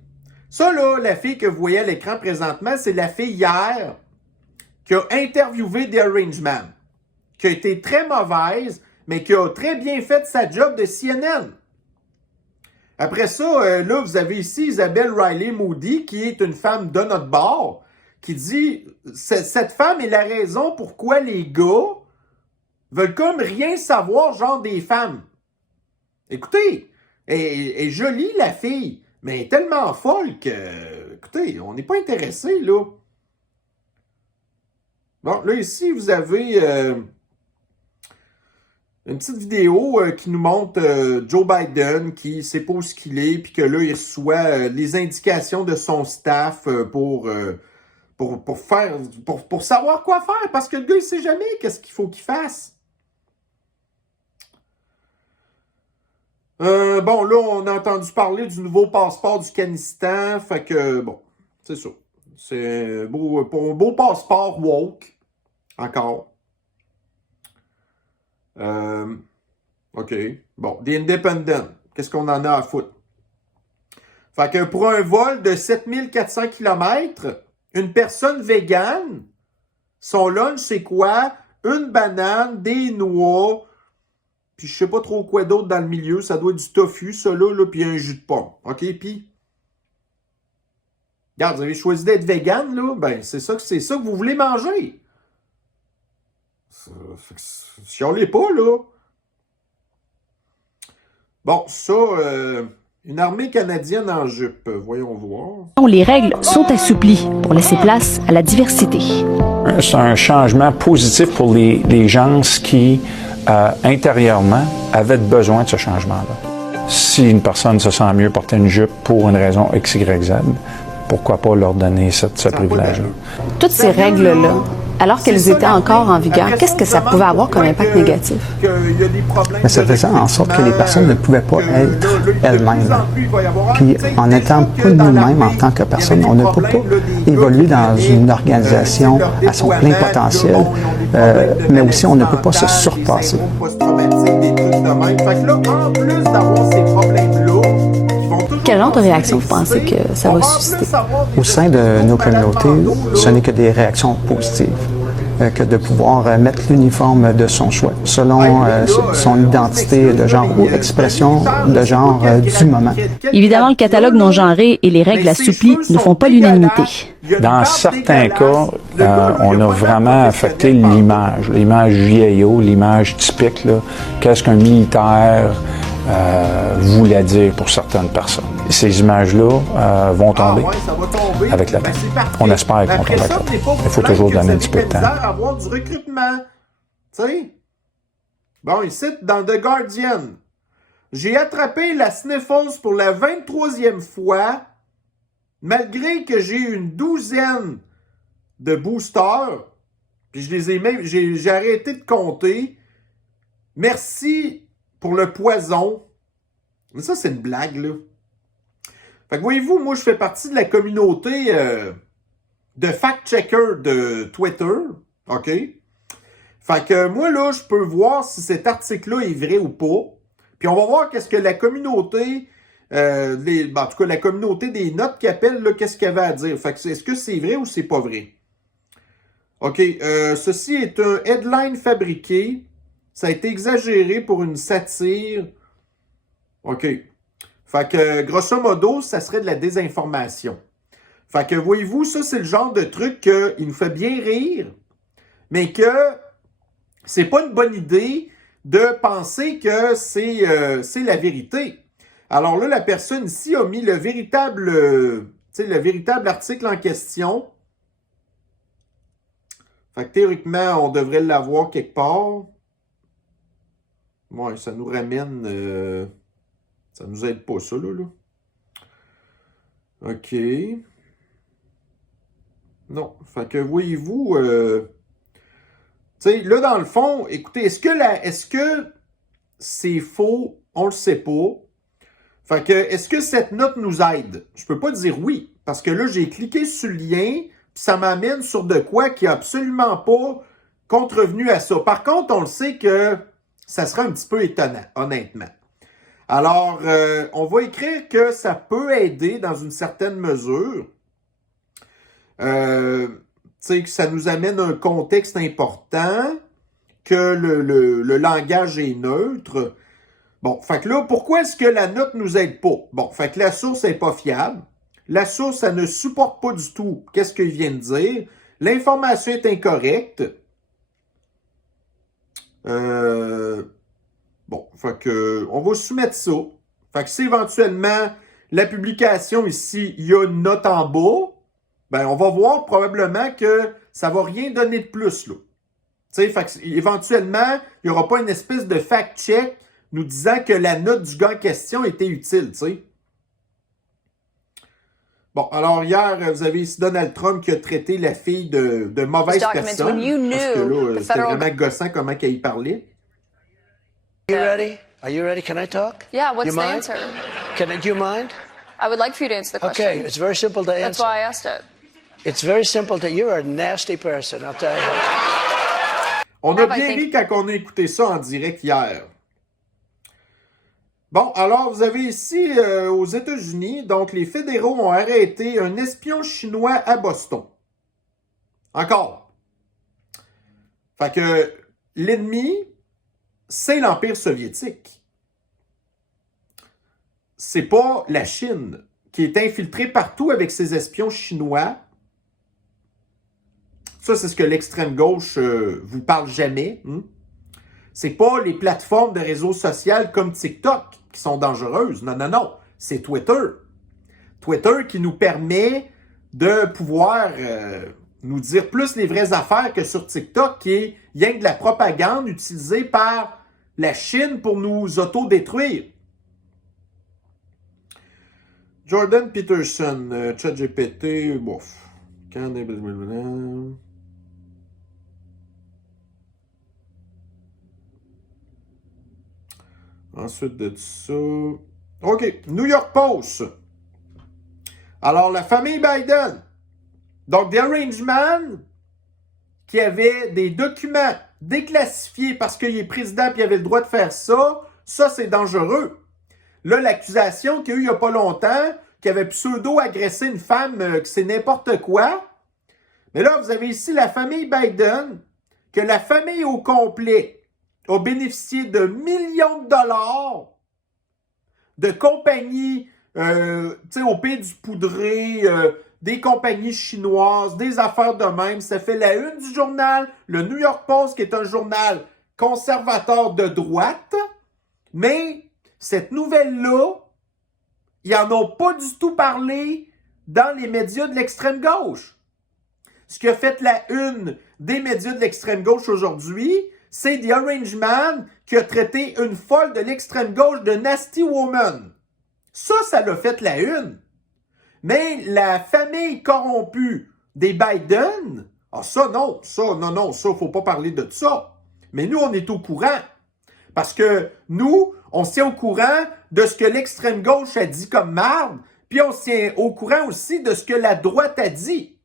ça, là, la fille que vous voyez à l'écran présentement, c'est la fille hier qui a interviewé The Arrangement, qui a été très mauvaise, mais qui a très bien fait sa job de CNN. Après ça, là, vous avez ici Isabelle Riley Moody, qui est une femme de notre bord, qui dit « Cette femme est la raison pourquoi les gars veulent comme rien savoir, genre des femmes. » Écoutez, elle est jolie, la fille, mais elle est tellement folle que, écoutez, on n'est pas intéressé, là. Bon, là, ici, vous avez une petite vidéo qui nous montre Joe Biden qui sait pas où ce qu'il est, puis que là, il reçoit les indications de son staff pour savoir quoi faire, parce que le gars, il sait jamais qu'est-ce qu'il faut qu'il fasse. Bon, là, on a entendu parler du nouveau passeport du Afghanistan, fait que, bon, c'est ça. C'est un beau passeport woke, encore. OK. Bon, The Independent. Qu'est-ce qu'on en a à foutre? Fait que pour un vol de 7400 km, une personne végane, son lunch, c'est quoi? Une banane, des noix, puis je sais pas trop quoi d'autre dans le milieu. Ça doit être du tofu, ça là puis un jus de pomme. OK? Puis, regarde, vous avez choisi d'être végane, là? Ben, c'est ça que vous voulez manger. Chialez pas, là. Bon, ça, une armée canadienne en jupe. Voyons voir. Les règles sont assouplies pour laisser place à la diversité. C'est un changement positif pour les gens qui, intérieurement, avaient besoin de ce changement-là. Si une personne se sent mieux porter une jupe pour une raison X, Y, Z, pourquoi pas leur donner ce privilège-là? Toutes ces règles-là, alors qu'elles étaient encore en vigueur, qu'est-ce que ça pouvait avoir comme impact négatif? Mais ça faisait en sorte que les personnes ne pouvaient pas être elles-mêmes. Puis en n'étant pas nous-mêmes en tant que personne, on ne peut pas évoluer dans une organisation à son plein potentiel, mais aussi on ne peut pas se surpasser. Quel genre de réaction vous pensez que ça va susciter? Au sein de nos communautés, ce n'est que des réactions positives. Que de pouvoir mettre l'uniforme de son choix, selon son identité de genre ou expression de genre du moment. Évidemment, le catalogue non-genré et les règles assouplies ne font pas l'unanimité. Dans certains cas, on a vraiment affecté l'image vieillot, l'image typique. Qu'est-ce qu'un militaire voulait dire pour certaines personnes. Ces images-là vont tomber avec le temps. On espère qu'elles vont tomber avec le temps. Il faut toujours donner un petit peu de temps. Avoir du recrutement. Tu sais? Bon, ici, dans The Guardian, j'ai attrapé la Sniffles pour la 23e fois, malgré que j'ai une 12aine de boosters, puis je les ai même, j'ai arrêté de compter. Merci pour le poison. Mais ça, c'est une blague, là. Fait que voyez-vous, moi, je fais partie de la communauté de fact-checker de Twitter. OK? Fait que moi, là, je peux voir si cet article-là est vrai ou pas. Puis on va voir qu'est-ce que la communauté, en tout cas, la communauté des notes qui appelle, là, qu'est-ce qu'elle avait à dire. Fait que est-ce que c'est vrai ou c'est pas vrai? OK. Ceci est un headline fabriqué. Ça a été exagéré pour une satire. OK. Fait que, grosso modo, ça serait de la désinformation. Fait que, voyez-vous, ça, c'est le genre de truc qui nous fait bien rire, mais que c'est pas une bonne idée de penser que c'est la vérité. Alors là, la personne ici a mis le véritable article en question. Fait que, théoriquement, on devrait l'avoir quelque part. Ouais, ça nous ramène... ça nous aide pas, ça, là. OK. Non. Fait que, voyez-vous... tu sais, là, dans le fond, écoutez, est-ce que c'est faux? On le sait pas. Fait que, est-ce que cette note nous aide? Je peux pas dire oui. Parce que là, j'ai cliqué sur le lien, puis ça m'amène sur de quoi qui a absolument pas contrevenu à ça. Par contre, on le sait que ça sera un petit peu étonnant, honnêtement. Alors, on va écrire que ça peut aider dans une certaine mesure. Tu sais, que ça nous amène un contexte important, que le langage est neutre. Bon, fait que là, pourquoi est-ce que la note nous aide pas? Bon, fait que la source n'est pas fiable. La source, ça ne supporte pas du tout qu'est-ce qu'il vient de dire. L'information est incorrecte. Bon, fait que on va soumettre ça. Fait que si éventuellement la publication ici, il y a une note en bas, ben on va voir probablement que ça va rien donner de plus, là. Tu sais, fait que éventuellement, il n'y aura pas une espèce de fact-check nous disant que la note du gars en question était utile, tu sais. Bon, alors hier, vous avez ici Donald Trump qui a traité la fille de mauvaise personne. Parce que là, c'était vraiment gossant comment qu'elle y parlait. Are you ready? Are you ready? Can I talk? Yeah, what's you the mind? answer? Do you mind? I would like for you to answer the question. Okay, it's very simple to answer. That's why I asked it. It's very simple to... You're a nasty person, I'll tell you. On a bien ri quand on a écouté ça en direct hier. Bon, alors vous avez ici aux États-Unis, donc les fédéraux ont arrêté un espion chinois à Boston. Encore. Fait que l'ennemi, c'est l'Empire soviétique. C'est pas la Chine qui est infiltrée partout avec ses espions chinois. Ça, c'est ce que l'extrême gauche vous parle jamais. C'est pas les plateformes de réseaux sociaux comme TikTok qui sont dangereuses. Non, non, non. C'est Twitter. Twitter qui nous permet de pouvoir nous dire plus les vraies affaires que sur TikTok, qui est rien que de la propagande utilisée par la Chine pour nous autodétruire. Jordan Peterson, ChatGPT, bof. Ensuite de ça... OK, New York Post. Alors, la famille Biden. Donc, The Arrangement, qui avait des documents déclassifiés parce qu'il est président et il avait le droit de faire ça, ça, c'est dangereux. Là, l'accusation qu'il y a eu il n'y a pas longtemps, qu'il avait pseudo-agressé une femme, que c'est n'importe quoi. Mais là, vous avez ici la famille Biden, que la famille au complet a bénéficié de millions de dollars de compagnies, au pays du poudré, des compagnies chinoises, des affaires de même. Ça fait la une du journal, le New York Post, qui est un journal conservateur de droite. Mais cette nouvelle-là, ils n'en ont pas du tout parlé dans les médias de l'extrême gauche. Ce qui a fait la une des médias de l'extrême gauche aujourd'hui, c'est The Arrangement qui a traité une folle de l'extrême gauche de Nasty Woman. Ça l'a fait la une. Mais la famille corrompue des Biden, ça, faut pas parler de ça. Mais nous, on est au courant. Parce que nous, on se tient au courant de ce que l'extrême gauche a dit comme marde, puis on se tient au courant aussi de ce que la droite a dit.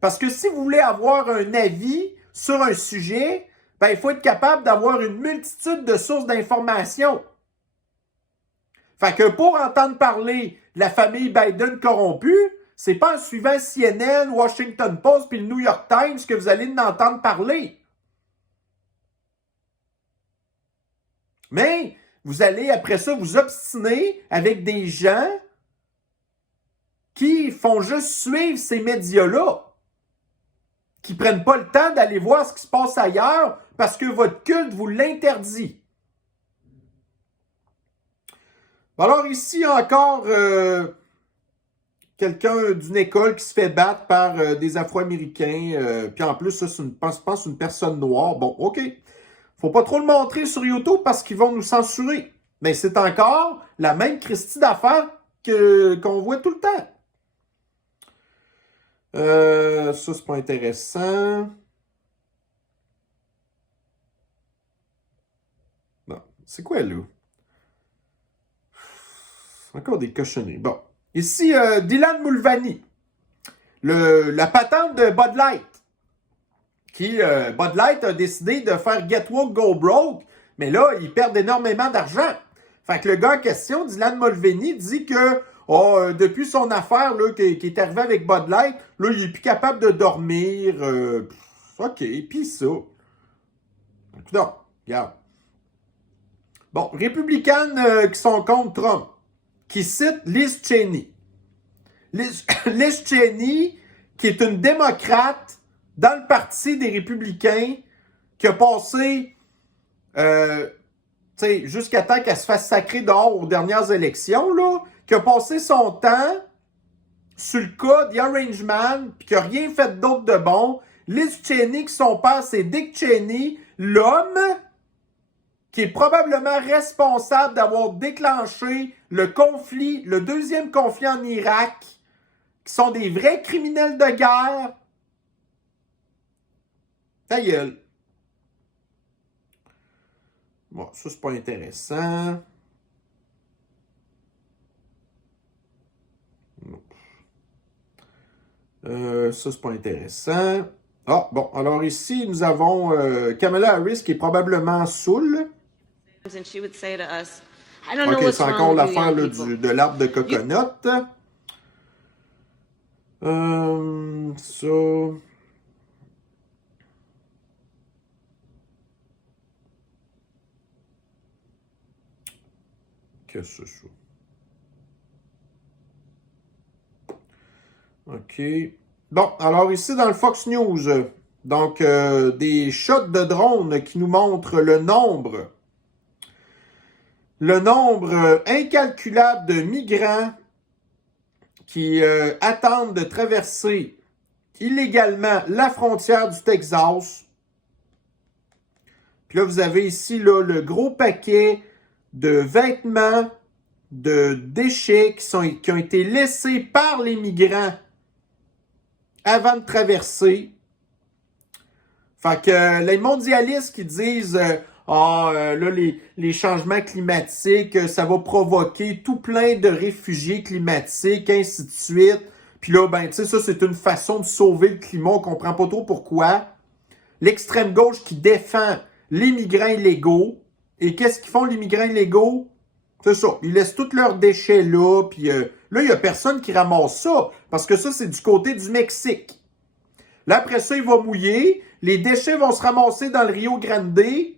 Parce que si vous voulez avoir un avis sur un sujet, ben, il faut être capable d'avoir une multitude de sources d'informations. Fait que pour entendre parler de la famille Biden corrompue, c'est pas en suivant CNN, Washington Post puis le New York Times que vous allez en entendre parler. Mais vous allez après ça vous obstiner avec des gens qui font juste suivre ces médias-là, qui ne prennent pas le temps d'aller voir ce qui se passe ailleurs parce que votre culte vous l'interdit. Alors ici encore, quelqu'un d'une école qui se fait battre par des Afro-Américains, puis en plus, ça, c'est je pense une personne noire. Bon, OK. Faut pas trop le montrer sur YouTube parce qu'ils vont nous censurer. Mais c'est encore la même Christie d'affaires qu'on voit tout le temps. Ça, c'est pas intéressant. Bon, c'est quoi, là? Encore des cochonneries. Bon. Ici, Dylan Mulvaney. La patente de Bud Light. Bud Light a décidé de faire Get Woke, Go Broke. Mais là, ils perdent énormément d'argent. Fait que le gars en question, Dylan Mulvaney, dit que depuis son affaire là, qui est arrivée avec Bud Light, là, il est plus capable de dormir. OK, puis ça. Non, regarde. Bon, républicaines qui sont contre Trump, qui citent Liz Cheney. Liz Cheney, qui est une démocrate dans le parti des républicains, qui a passé jusqu'à temps qu'elle se fasse sacrer dehors aux dernières élections, là, qui a passé son temps sur le cas The Arrangement, puis qui n'a rien fait d'autre de bon. Liz Cheney, qui son père, c'est Dick Cheney, l'homme qui est probablement responsable d'avoir déclenché le conflit, le deuxième conflit en Irak, qui sont des vrais criminels de guerre. Ta gueule. Bon, ça, c'est pas intéressant. Ça, c'est pas intéressant. Ah, bon, alors ici, nous avons Kamala Harris qui est probablement saoule. And she would say to us, I don't know OK, what's c'est wrong encore with you l'affaire young là, people. de l'arbre de coconut. Ça... Qu'est-ce que c'est ça? OK. Bon, alors ici dans le Fox News, donc des shots de drone qui nous montrent le nombre incalculable de migrants qui attendent de traverser illégalement la frontière du Texas. Puis là, vous avez ici là, le gros paquet de vêtements, de déchets qui ont été laissés par les migrants avant de traverser. Fait que les mondialistes qui disent là, les changements climatiques, ça va provoquer tout plein de réfugiés climatiques, ainsi de suite. Puis là, ben, tu sais, ça, c'est une façon de sauver le climat. On comprend pas trop pourquoi. L'extrême gauche qui défend les migrants illégaux. Et qu'est-ce qu'ils font, les migrants illégaux? C'est ça. Ils laissent tous leurs déchets là. Puis là, il n'y a personne qui ramasse ça. Parce que ça, c'est du côté du Mexique. Là, après ça, il va mouiller. Les déchets vont se ramasser dans le Rio Grande. Là, il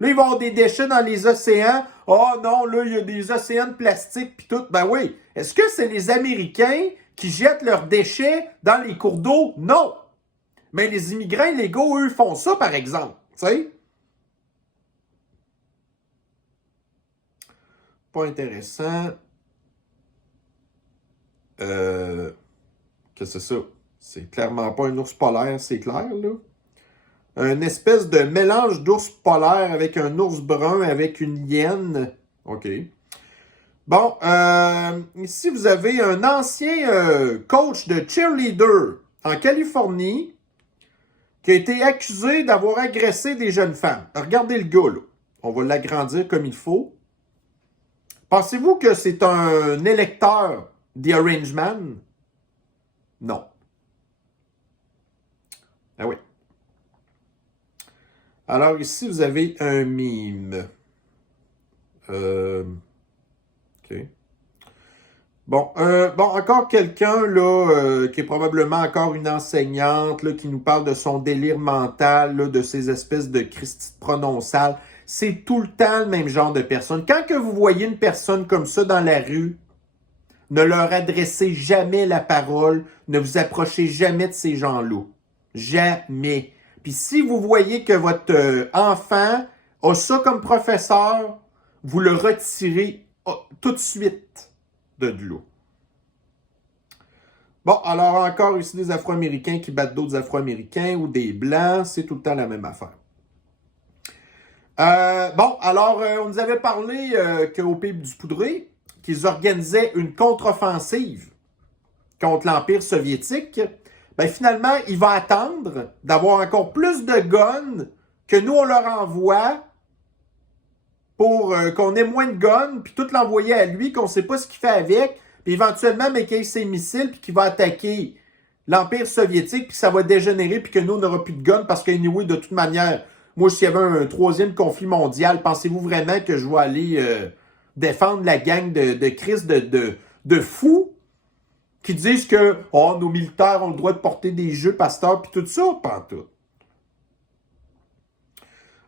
va y avoir des déchets dans les océans. Oh non, là, il y a des océans de plastique puis tout. Ben oui. Est-ce que c'est les Américains qui jettent leurs déchets dans les cours d'eau? Non. Mais les immigrants illégaux, eux, font ça, par exemple. Tu sais? Pas intéressant. Qu'est-ce que c'est ça? C'est clairement pas un ours polaire, c'est clair, là. Une espèce de mélange d'ours polaire avec un ours brun avec une hyène. OK. Bon, ici, vous avez un ancien coach de cheerleader en Californie qui a été accusé d'avoir agressé des jeunes femmes. Regardez le gars, là. On va l'agrandir comme il faut. Pensez-vous que c'est un électeur The Orange Man? Non. Ah oui. Alors ici, vous avez un mime. OK. Bon, encore quelqu'un là qui est probablement encore une enseignante là, qui nous parle de son délire mental, là, de ces espèces de Christi de prononçales. C'est tout le temps le même genre de personne. Quand que vous voyez une personne comme ça dans la rue, ne leur adressez jamais la parole, ne vous approchez jamais de ces gens-là. Jamais. Puis si vous voyez que votre enfant a ça comme professeur, vous le retirez tout de suite de l'eau. Bon, alors encore ici des Afro-Américains qui battent d'autres Afro-Américains ou des Blancs, c'est tout le temps la même affaire. On nous avait parlé qu'au Pays du Poudré, qu'ils organisaient une contre-offensive contre l'Empire soviétique. Ben finalement, il va attendre d'avoir encore plus de guns que nous, on leur envoie pour qu'on ait moins de guns, puis tout l'envoyer à lui, qu'on ne sait pas ce qu'il fait avec, puis éventuellement, mais qu'il ait ses missiles, puis qu'il va attaquer l'Empire soviétique, puis ça va dégénérer, puis que nous, on n'aura plus de guns, parce qu'anyway, de toute manière, moi, s'il y avait un troisième conflit mondial, pensez-vous vraiment que je vais aller défendre la gang de Christ de fous qui disent que nos militaires ont le droit de porter des jeux pasteurs, puis tout ça? Pas tout.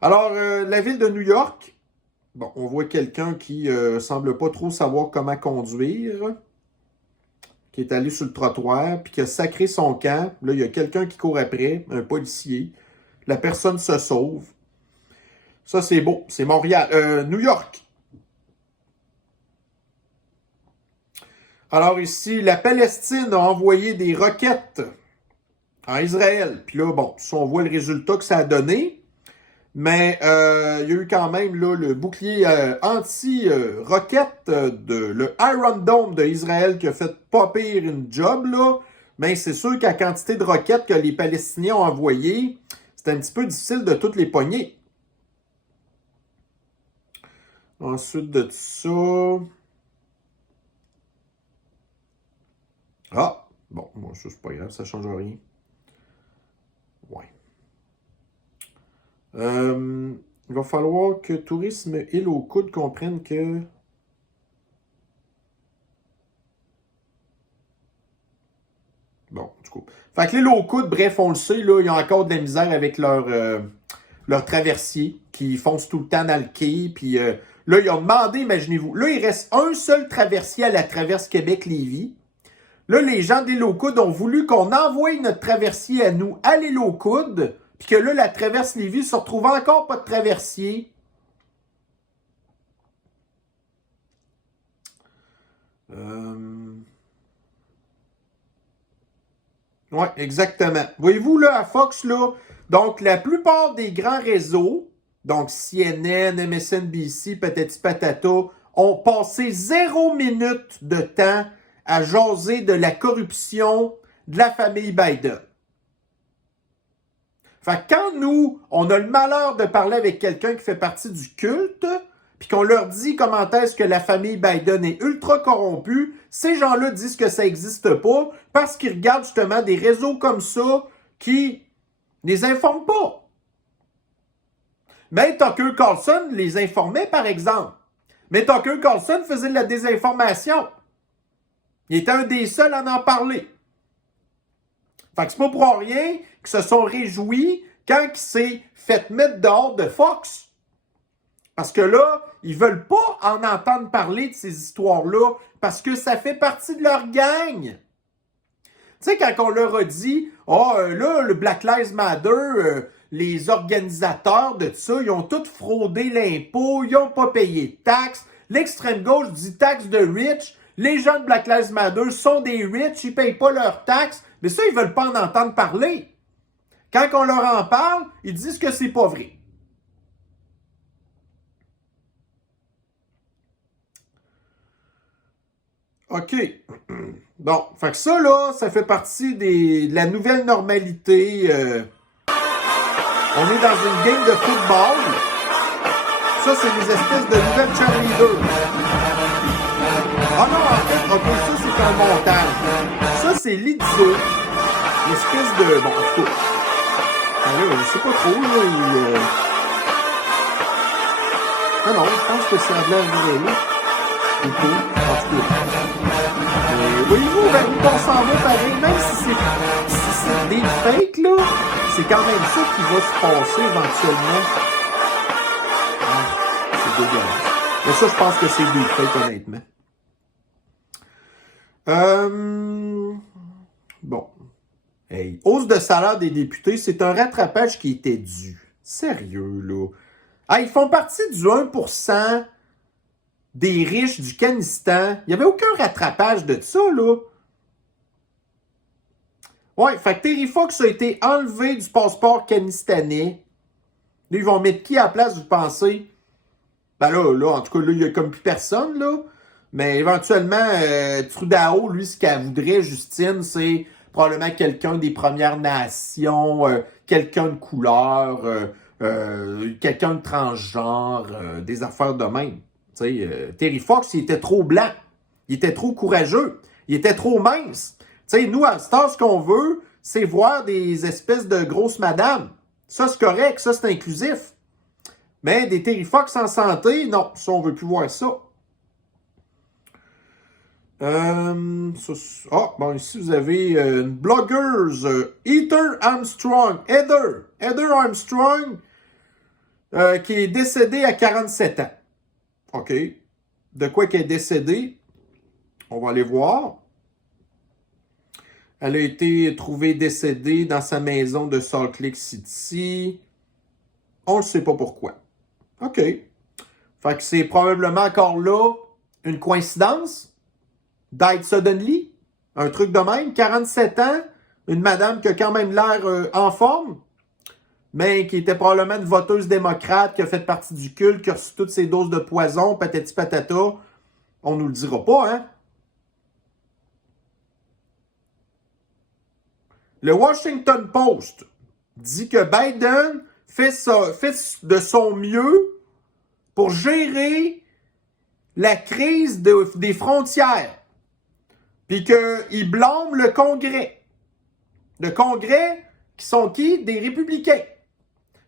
Alors, la ville de New York, bon, on voit quelqu'un qui semble pas trop savoir comment conduire, qui est allé sur le trottoir, puis qui a sacré son camp. Là, il y a quelqu'un qui court après, un policier. La personne se sauve. Ça, c'est beau. C'est Montréal. New York. Alors ici, la Palestine a envoyé des roquettes en Israël. Puis là, bon, on voit le résultat que ça a donné. Mais il y a eu quand même là, le bouclier anti-roquette de le Iron Dome d'Israël qui a fait pas pire une job, là. Mais c'est sûr qu'à la quantité de roquettes que les Palestiniens ont envoyées, c'est un petit peu difficile de toutes les pogner. Ensuite de ça... Ah! Bon, moi, ça, c'est pas grave, ça change rien. Ouais. Il va falloir que Tourisme Île aux Coudes comprenne que... Bon, du coup. Fait que l'Île aux Coudes, bref, on le sait, là, il y a encore de la misère avec leur traversier qui fonce tout le temps dans le quai. Puis là, ils ont demandé, imaginez-vous, là, il reste un seul traversier à la traverse Québec-Lévis. Là, les gens d'Île aux Coudes ont voulu qu'on envoie notre traversier à nous à l'Île aux Coudes, puis que là, la traverse Lévis se retrouve encore pas de traversier. Oui, exactement. Voyez-vous, là, à Fox, là, donc, la plupart des grands réseaux, donc CNN, MSNBC, patati patata, ont passé 0 minute de temps à jaser de la corruption de la famille Biden. Fait que quand nous, on a le malheur de parler avec quelqu'un qui fait partie du culte, puis qu'on leur dit comment est-ce que la famille Biden est ultra corrompue, ces gens-là disent que ça n'existe pas parce qu'ils regardent justement des réseaux comme ça qui les informent pas. Mais Tucker Carlson les informait, par exemple. Mais Tucker Carlson faisait de la désinformation. Il était un des seuls à en parler. Fait que c'est pas pour rien qu'ils se sont réjouis quand il s'est fait mettre dehors de Fox. Parce que là, ils veulent pas en entendre parler de ces histoires-là parce que ça fait partie de leur gang. Tu sais, quand on leur a dit, là, le Black Lives Matter, les organisateurs de ça, ils ont tous fraudé l'impôt, ils n'ont pas payé de taxes. L'extrême gauche dit taxes de rich. Les gens de Black Lives Matter sont des rich, ils ne payent pas leurs taxes. Mais ça, ils ne veulent pas en entendre parler. Quand on leur en parle, ils disent que c'est pas vrai. OK. Bon, fait que ça, là, ça fait partie de la nouvelle normalité. On est dans une game de football. Ça, c'est des espèces de nouvelles cheerleaders. Ah non, en fait, OK, ça, c'est un montage. Ça, c'est Lizzo. L'espèce de... Bon, en tout cas. Je sais pas trop, là. Non, je pense que c'est à l'air vrai, là. En tout cas. Voyez-vous, vers où on s'en va pareil, même si c'est des fakes, là, c'est quand même ça qui va se passer éventuellement. Ah, c'est dégueulasse. Mais ça, je pense que c'est des fakes, honnêtement. Bon. Hey. Hausse de salaire des députés, c'est un rattrapage qui était dû. Sérieux, là. Ah, ils font partie du 1% des riches du Canistan. Il n'y avait aucun rattrapage de ça, là. Ouais, fait que Terry Fox a été enlevé du passeport canistanais. Là, ils vont mettre qui à la place, vous pensez? Ben là, en tout cas, là, il n'y a comme plus personne, là. Mais éventuellement, Trudeau, lui, ce qu'elle voudrait, Justine, c'est probablement quelqu'un des Premières Nations, quelqu'un de couleur, quelqu'un de transgenre, des affaires de même. Terry Fox, il était trop blanc. Il était trop courageux. Il était trop mince. T'sais, nous, à Star, ce qu'on veut, c'est voir des espèces de grosses madames. Ça, c'est correct. Ça, c'est inclusif. Mais des Terry Fox en santé, non. Ça, on veut plus voir ça. Bon, ici, vous avez une blogueuse, Heather Armstrong, qui est décédée à 47 ans. OK. De quoi qu'elle est décédée? On va aller voir. Elle a été trouvée décédée dans sa maison de Salt Lake City. On ne sait pas pourquoi. OK. Fait que c'est probablement encore là une coïncidence. Died suddenly. Un truc de même. 47 ans. Une madame qui a quand même l'air en forme. Mais qui était probablement une voteuse démocrate, qui a fait partie du culte, qui a reçu toutes ses doses de poison, patati patata. On nous le dira pas, hein? Le Washington Post dit que Biden fait de son mieux pour gérer la crise des frontières. Puis qu'il blâme le Congrès. Le Congrès, qui sont qui? Des républicains.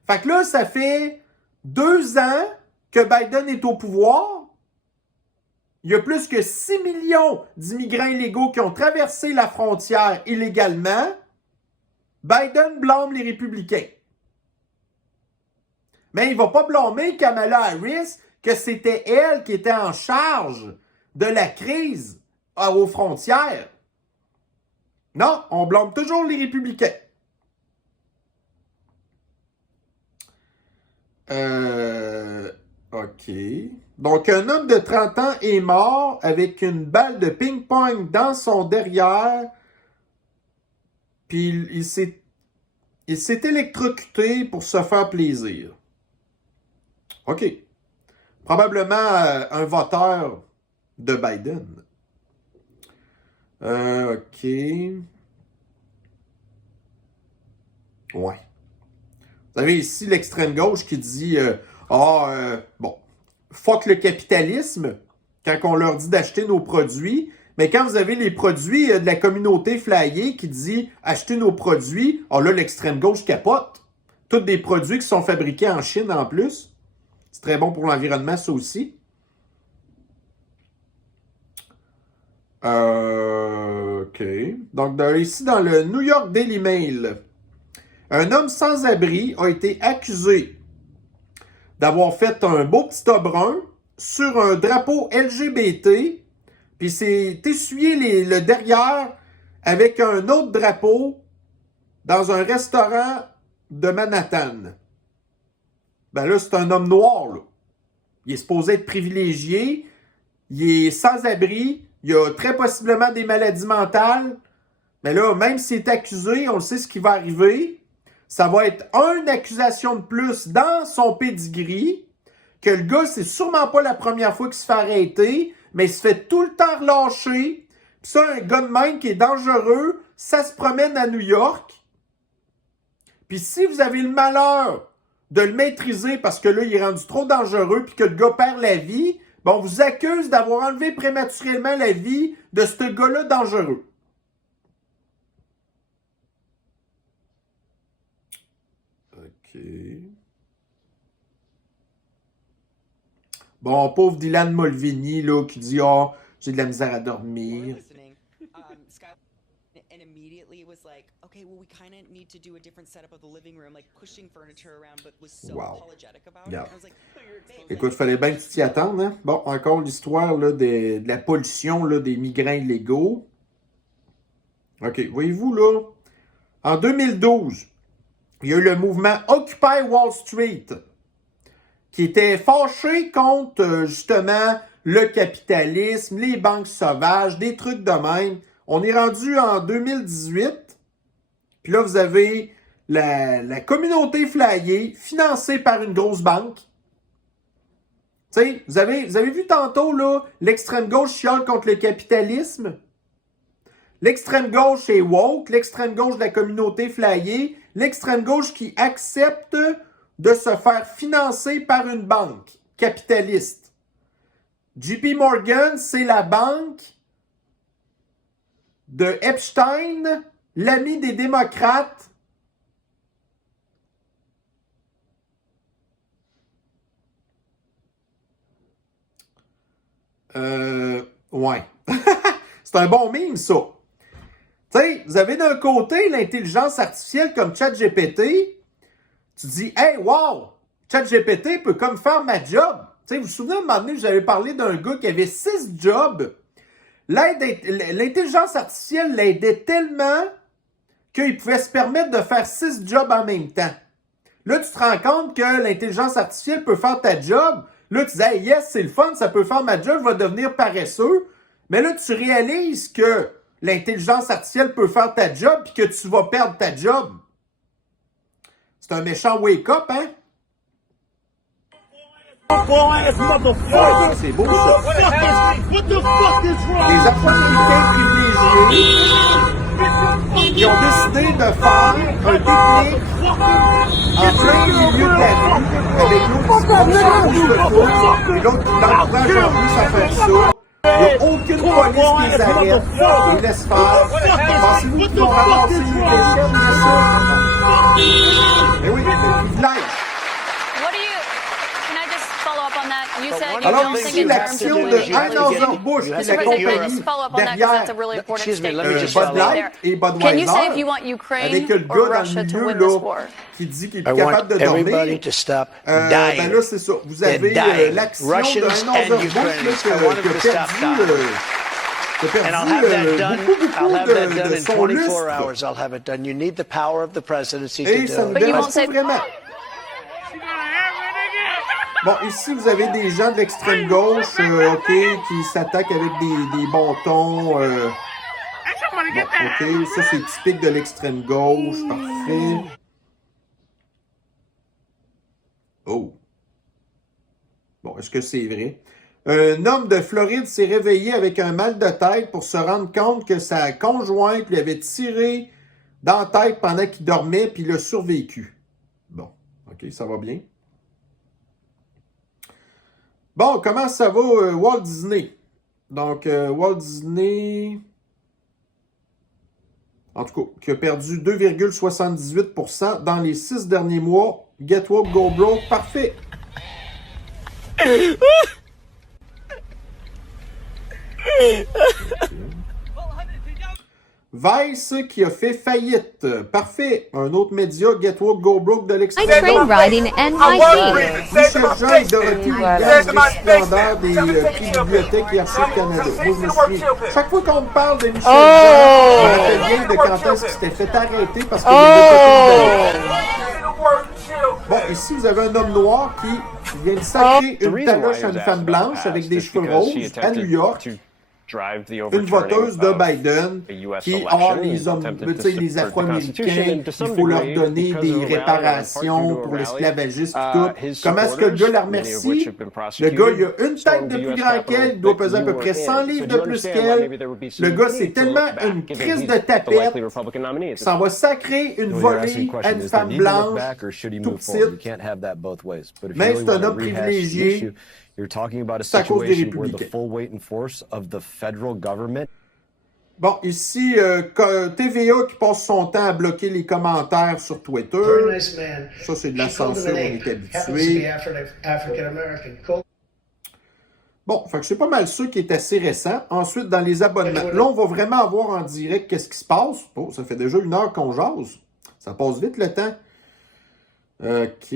Fait que là, ça fait 2 ans que Biden est au pouvoir, il y a plus que 6 millions d'immigrants illégaux qui ont traversé la frontière illégalement. Biden blâme les républicains. Mais il ne va pas blâmer Kamala Harris que c'était elle qui était en charge de la crise aux frontières. Non, on blâme toujours les républicains. OK. Donc, un homme de 30 ans est mort avec une balle de ping-pong dans son derrière. Puis il s'est électrocuté pour se faire plaisir. OK. Probablement un voteur de Biden. OK. Ouais. Vous avez ici l'extrême gauche qui dit bon, fuck le capitalisme quand on leur dit d'acheter nos produits. Mais quand vous avez les produits de la communauté flyée qui dit acheter nos produits, là, l'extrême gauche capote. Tous des produits qui sont fabriqués en Chine en plus. C'est très bon pour l'environnement, ça aussi. OK. Donc, ici, dans le New York Daily Mail, un homme sans abri a été accusé d'avoir fait un beau petit tas brun sur un drapeau LGBT, puis s'est essuyé le derrière avec un autre drapeau dans un restaurant de Manhattan. Ben là, c'est un homme noir, là. Il est supposé être privilégié, il est sans abri, il a très possiblement des maladies mentales, mais là, même s'il est accusé, on le sait ce qui va arriver. Ça va être une accusation de plus dans son pedigree, que le gars, c'est sûrement pas la première fois qu'il se fait arrêter, mais il se fait tout le temps relâcher. Puis ça, un gars de même qui est dangereux, ça se promène à New York. Puis si vous avez le malheur de le maîtriser parce que là, il est rendu trop dangereux puis que le gars perd la vie, on vous accuse d'avoir enlevé prématurément la vie de ce gars-là dangereux. OK. Bon, pauvre Dylan Mulvaney, là, qui dit « Ah, j'ai de la misère à dormir. » Wow. Yeah. Écoute, il fallait bien que tu t'y attendes. Hein? Bon, encore l'histoire là, de la pollution là, des migrants illégaux. OK, voyez-vous là, en 2012, il y a eu le mouvement Occupy Wall Street qui était fâché contre justement le capitalisme, les banques sauvages, des trucs de même. On est rendu en 2018, puis là, vous avez la communauté flyée financée par une grosse banque. Tu sais, vous avez vu tantôt, là, l'extrême gauche chiale contre le capitalisme. L'extrême gauche est woke, l'extrême gauche de la communauté flyée, l'extrême gauche qui accepte de se faire financer par une banque capitaliste. JP Morgan, c'est la banque de Epstein, l'ami des démocrates. Ouais. C'est un bon meme, ça. Tu sais, vous avez d'un côté l'intelligence artificielle comme ChatGPT. Tu dis, hey, wow, ChatGPT peut comme faire ma job. Tu sais, vous vous souvenez, à un moment donné, je vous avais parlé d'un gars qui avait 6 jobs. L'intelligence artificielle l'aidait tellement qu'il pouvait se permettre de faire 6 jobs en même temps. Là, tu te rends compte que l'intelligence artificielle peut faire ta job. Là, tu dis, hey, yes, c'est le fun, ça peut faire ma job, je vais devenir paresseux. Mais là, tu réalises que l'intelligence artificielle peut faire ta job et que tu vas perdre ta job. C'est un méchant wake-up, hein? C'est beau, ça. Les Afro-Américains privilégiés qui ont décidé de faire un pique-nique en plein milieu de la rue avec l'autre qui se fout et l'autre qui l'encourage en plus à faire ça. Il n'y a aucune police qui les arrête. Ils laissent faire. Pensez-vous qu'ils vont ramasser une échelle de ça? Mais oui, c'est un privilège. Alors ici, l'action de Anheuser-Busch, qui est la compagnie derrière Bud Light et Budweiser, avec le gars dans le milieu là, qui dit qu'il est plus capable de dormir. Ben là, c'est ça. Vous avez l'action de Anheuser-Busch qui a perdu beaucoup de son lustre. Et ça nous dérange pas vraiment. Bon, ici, vous avez des gens de l'extrême gauche, OK, qui s'attaquent avec des bâtons. Bon, OK, ça, c'est typique de l'extrême gauche. Parfait. Oh. Bon, est-ce que c'est vrai? Un homme de Floride s'est réveillé avec un mal de tête pour se rendre compte que sa conjointe lui avait tiré dans la tête pendant qu'il dormait, puis il a survécu. Bon, OK, ça va bien. Bon, comment ça va, Walt Disney? Donc, Walt Disney, en tout cas, qui a perdu 2,78% dans les 6 derniers mois. Get Woke, Go Broke, parfait. Vice qui a fait faillite. Parfait. Un autre média, Get Woke, Go Broke de l'extrême gauche. Train riding NYC. Michel Jean et Dorothy Williams, récipiendaires des prix Bibliothèque et Archives Canada. Moi, je me souviens. Chaque fois qu'on me parle de Michel Jean, on me rappelle bien de quand est-ce qu'il s'était fait arrêter parce qu'il y avait des copies. Bon, ici, vous avez un homme noir qui vient de sacrer une taloche à une femme blanche avec des cheveux roses à New York. Une voteuse de Biden qui a les hommes, les Afro-Américains, il faut leur donner des réparations pour l'esclavagisme et tout. Comment est-ce que le gars la remercie? Le gars, il a une tête de plus grand qu'elle, il doit peser à peu près 100 livres de plus qu'elle. Le gars, c'est tellement une crise de tapette, ça va sacrer une volée à une femme blanche, tout petite. Mais c'est un homme privilégié. C'est à cause des républicains. Bon, ici, TVA qui passe son temps à bloquer les commentaires sur Twitter. Ça, c'est de la censure, on est habitué. Bon, fait que c'est pas mal ça qui est assez récent. Ensuite, dans les abonnements, là, on va vraiment avoir en direct qu'est-ce qui se passe. Oh, ça fait déjà 1 heure qu'on jase. Ça passe vite le temps. OK,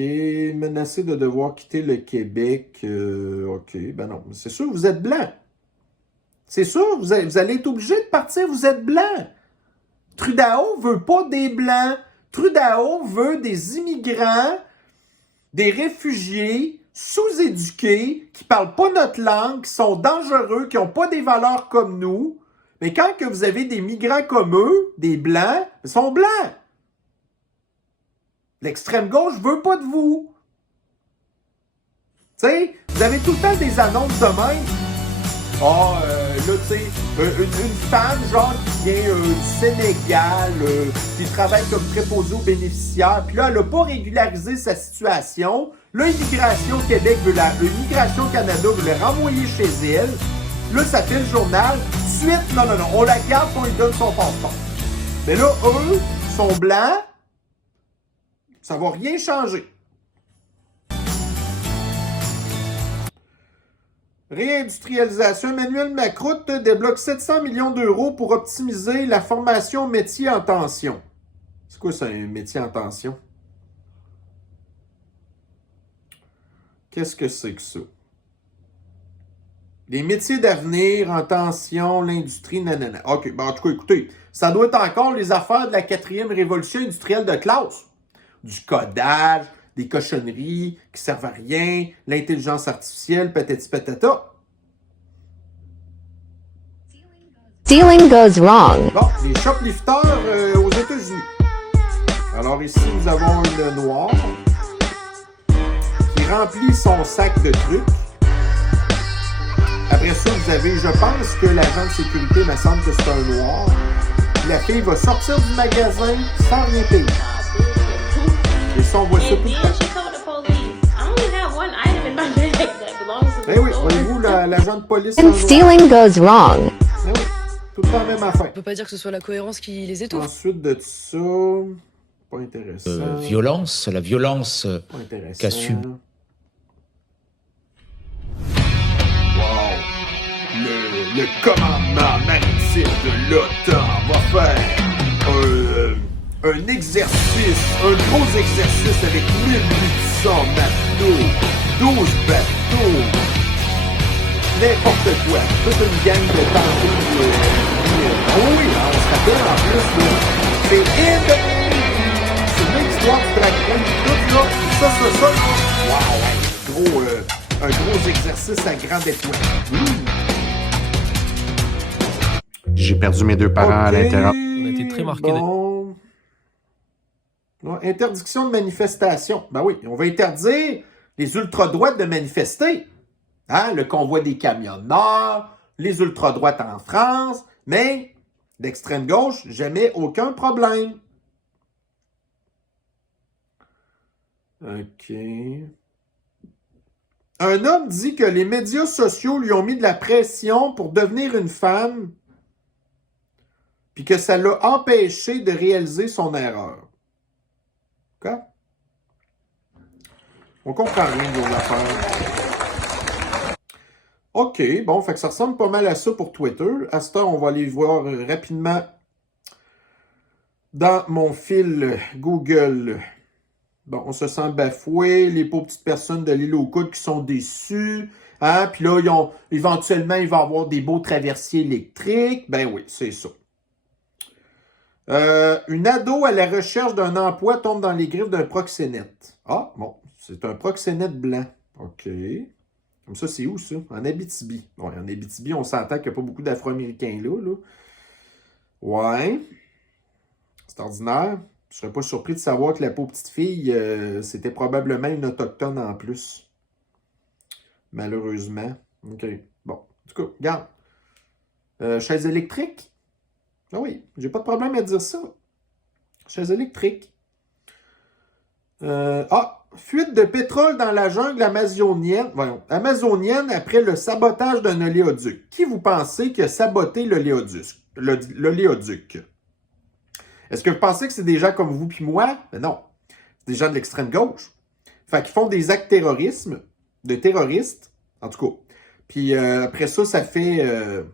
menacé de devoir quitter le Québec. OK, ben non, c'est sûr, vous êtes blanc. C'est sûr, vous allez être obligé de partir, vous êtes blanc. Trudeau veut pas des blancs. Trudeau veut des immigrants, des réfugiés sous-éduqués, qui parlent pas notre langue, qui sont dangereux, qui ont pas des valeurs comme nous. Mais quand que vous avez des migrants comme eux, des blancs, ils sont blancs. L'extrême gauche veut pas de vous. Tu sais, vous avez tout le temps des annonces de même. Ah, là, tu sais, une femme, genre, qui vient du Sénégal, qui travaille comme préposée aux bénéficiaires, puis là, elle n'a pas régularisé sa situation. Là, Immigration Québec Immigration Canada veut la renvoyer chez elle. Là, ça fait le journal. Suite, non, on la garde, on lui donne son passeport. Mais là, eux sont blancs. Ça va rien changer. Réindustrialisation. Emmanuel Macroute débloque 700 millions d'euros pour optimiser la formation métier en tension. C'est quoi ça, un métier en tension? Qu'est-ce que c'est que ça? Les métiers d'avenir en tension, l'industrie, nanana. OK, ben en tout cas, écoutez, ça doit être encore les affaires de la 4e révolution industrielle de classe. Du codage, des cochonneries qui servent à rien, l'intelligence artificielle, patati patata. Stealing goes wrong. Bon, les shoplifters aux États-Unis. Alors ici, nous avons une noire qui remplit son sac de trucs. Après ça, vous avez, je pense que l'agent de sécurité me semble que c'est un noir. La fille va sortir du magasin sans rien payer. Et ça, on voit ça tout le temps. Eh oui, voyez-vous, l'agent de police... And stealing goes wrong. Eh oui, tout le temps même affaire. On peut pas dire que ce soit la cohérence qui les étouffe. Ensuite de ça... Pas intéressant. La violence qu'a subi. le commandement maritime de l'OTAN va faire un exercice, un gros exercice avec 1800 matelots, 12 bateaux, n'importe quoi. Toute une gang de tantôt. Oui, on se rappelle en plus, là. C'est c'est une histoire du dragon, tout là. Ça, là. Wow, un gros exercice à grande étoile. J'ai perdu mes deux parents à l'intérieur. On a été très marqués. Bon. Interdiction de manifestation. Ben oui, on va interdire les ultra-droites de manifester. Hein? Le convoi des camionneurs, les ultra-droites en France, mais d'extrême gauche, jamais aucun problème. OK. Un homme dit que les médias sociaux lui ont mis de la pression pour devenir une femme, puis que ça l'a empêché de réaliser son erreur. OK? On comprend rien de vos affaires. OK, bon, fait que ça ressemble pas mal à ça pour Twitter. À ce temps, on va aller voir rapidement dans mon fil Google. Bon, on se sent bafoué, les pauvres petites personnes de l'île aux coudes qui sont déçues. Hein? Puis là, éventuellement, il va y avoir des beaux traversiers électriques. Ben oui, c'est ça. Une ado à la recherche d'un emploi tombe dans les griffes d'un proxénète. Ah, bon, c'est un proxénète blanc. OK. Comme ça, c'est où, ça? En Abitibi. Bon, en Abitibi, on s'entend qu'il n'y a pas beaucoup d'Afro-Américains là. Ouais. C'est ordinaire. Je ne serais pas surpris de savoir que la pauvre petite fille, c'était probablement une autochtone en plus. Malheureusement. OK. Bon. En tout cas, regarde. Chaise électrique? Ah oui, j'ai pas de problème à dire ça. Chaise électrique. Fuite de pétrole dans la jungle amazonienne. Voyons, amazonienne après le sabotage d'un oléoduc. Qui vous pensez qui a saboté l'oléoduc? Est-ce que vous pensez que c'est des gens comme vous puis moi? Ben non. C'est des gens de l'extrême gauche. Fait qu'ils font des actes de terroristes, en tout cas. Puis après ça, ça fait de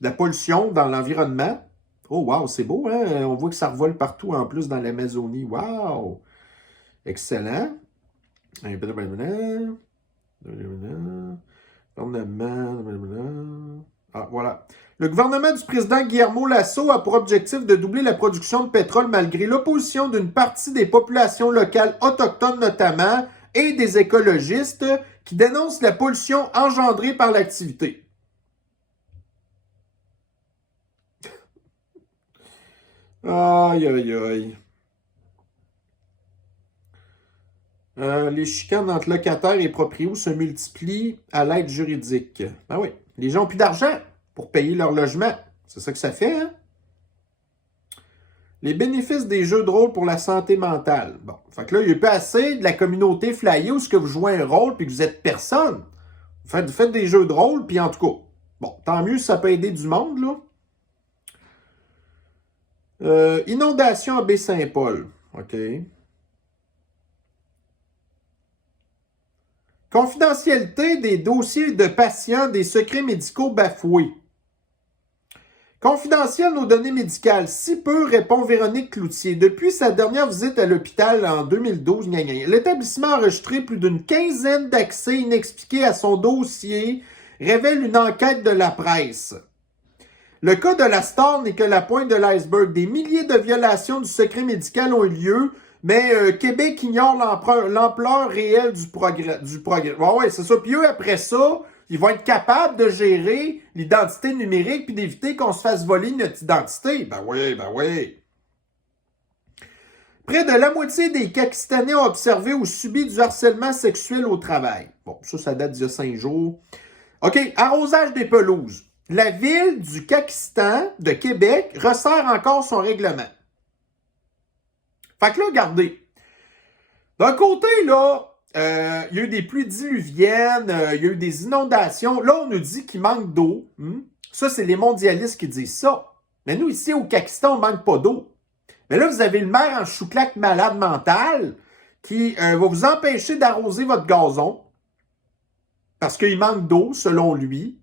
la pollution dans l'environnement. Oh, wow, c'est beau, hein? On voit que ça revole partout en plus dans l'Amazonie. Wow! Excellent. Ah, voilà. Le gouvernement du président Guillermo Lasso a pour objectif de doubler la production de pétrole malgré l'opposition d'une partie des populations locales autochtones notamment et des écologistes qui dénoncent la pollution engendrée par l'activité. Aïe, aïe, aïe. Les chicanes entre locataires et proprios se multiplient à l'aide juridique. Ben oui, les gens n'ont plus d'argent pour payer leur logement. C'est ça que ça fait, hein? Les bénéfices des jeux de rôle pour la santé mentale. Bon, fait que là, il n'y a pas assez de la communauté flyée où ce que vous jouez un rôle puis que vous êtes personne. Vous faites des jeux de rôle, puis en tout cas, bon, tant mieux si ça peut aider du monde, là. Inondation à Baie-Saint-Paul. OK. Confidentialité des dossiers de patients, des secrets médicaux bafoués. Confidentiel nos données médicales. Si peu, répond Véronique Cloutier. Depuis sa dernière visite à l'hôpital en 2012, l'établissement a enregistré plus d'une quinzaine d'accès inexpliqués à son dossier, révèle une enquête de la presse. Le cas de la star n'est que la pointe de l'iceberg. Des milliers de violations du secret médical ont eu lieu, mais Québec ignore l'ampleur réelle du progrès. Ouais, c'est ça. Puis eux, après ça, ils vont être capables de gérer l'identité numérique puis d'éviter qu'on se fasse voler notre identité. Ben oui. Près de la moitié des Pakistanais ont observé ou subi du harcèlement sexuel au travail. Bon, ça date d'il y a 5 jours. OK, arrosage des pelouses. La ville du Pakistan, de Québec, resserre encore son règlement. Fait que là, regardez. D'un côté, là, il y a eu des pluies diluviennes, il y a eu des inondations. Là, on nous dit qu'il manque d'eau. Ça, c'est les mondialistes qui disent ça. Mais nous, ici, au Pakistan, on ne manque pas d'eau. Mais là, vous avez le maire en chouclaque malade mental qui va vous empêcher d'arroser votre gazon parce qu'il manque d'eau, selon lui.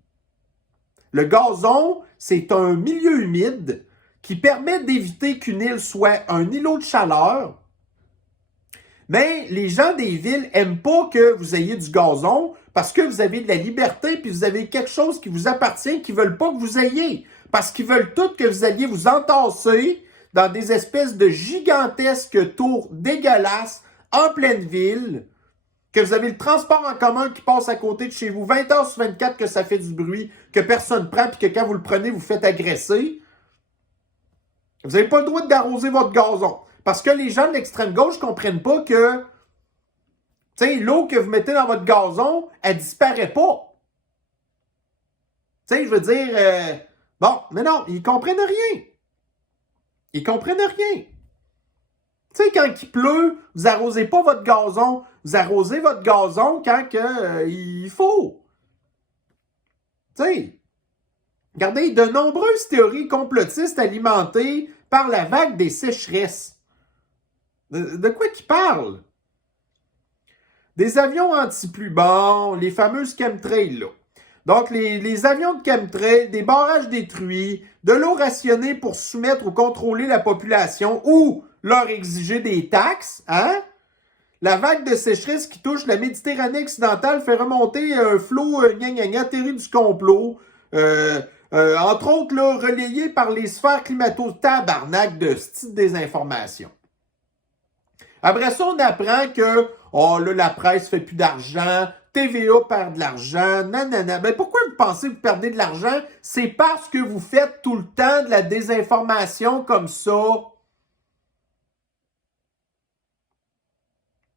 Le gazon, c'est un milieu humide qui permet d'éviter qu'une île soit un îlot de chaleur. Mais les gens des villes n'aiment pas que vous ayez du gazon parce que vous avez de la liberté puis vous avez quelque chose qui vous appartient qu'ils ne veulent pas que vous ayez. Parce qu'ils veulent tout que vous alliez vous entasser dans des espèces de gigantesques tours dégueulasses en pleine ville, que vous avez le transport en commun qui passe à côté de chez vous 20 heures sur 24, que ça fait du bruit, que personne ne prend puis que quand vous le prenez, vous faites agresser. Vous n'avez pas le droit d'arroser votre gazon. Parce que les gens de l'extrême gauche ne comprennent pas que l'eau que vous mettez dans votre gazon, elle ne disparaît pas. Je veux dire, bon, mais non, ils ne comprennent rien. Ils ne comprennent rien. Quand il pleut, vous arrosez pas votre gazon. Vous arrosez votre gazon quand il faut. Regardez, de nombreuses théories complotistes alimentées par la vague des sécheresses. De quoi qu'ils parlent? Des avions anti-pluie, bon, les fameuses chemtrails, là. Donc, les avions de chemtrails, des barrages détruits, de l'eau rationnée pour soumettre ou contrôler la population ou leur exiger des taxes, hein? La vague de sécheresse qui touche la Méditerranée occidentale fait remonter un flot théorie du complot, entre autres là, relayé par les sphères climato-tabarnak de style désinformation. Après ça, on apprend que là, la presse fait plus d'argent, TVA perd de l'argent, nanana. Ben pourquoi vous pensez que vous perdez de l'argent? C'est parce que vous faites tout le temps de la désinformation comme ça.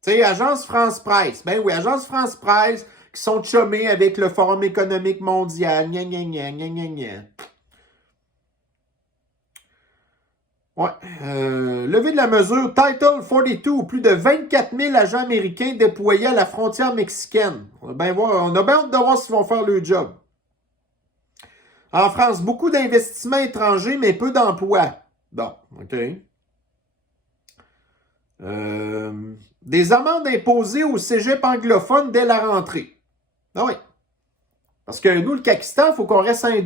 Tu sais, Agence France-Presse. Ben oui, Agence France-Presse qui sont chummés avec le Forum économique mondial. Gna, gna, gna, gna, gna, gna. Ouais. Levée de la mesure Title 42, plus de 24 000 agents américains déployés à la frontière mexicaine. On a bien hâte de voir s'ils vont faire le job. En France, beaucoup d'investissements étrangers, mais peu d'emplois. Bon, OK. Des amendes imposées au cégep anglophone dès la rentrée. Ah oui. Parce que nous, le Pakistan, il faut qu'on reste un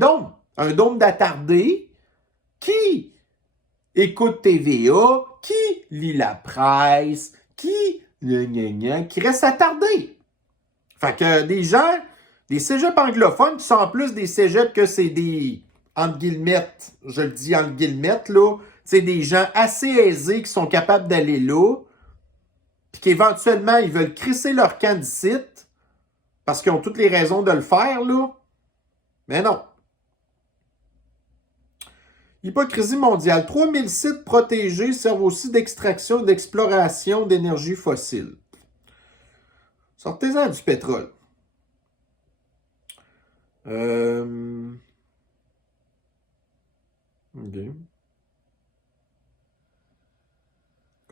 dôme d'attardés qui écoute TVA, qui lit la presse, qui reste attardé. Fait que des gens, des cégeps anglophones qui sont en plus des cégeps que c'est des, entre guillemets, je le dis entre guillemets, là, c'est des gens assez aisés qui sont capables d'aller là, puis qu'éventuellement, ils veulent crisser leur camp d'ici, parce qu'ils ont toutes les raisons de le faire, là. Mais non. Hypocrisie mondiale. 3000 sites protégés servent aussi d'extraction et d'exploration d'énergie fossile. Sortez-en du pétrole. OK.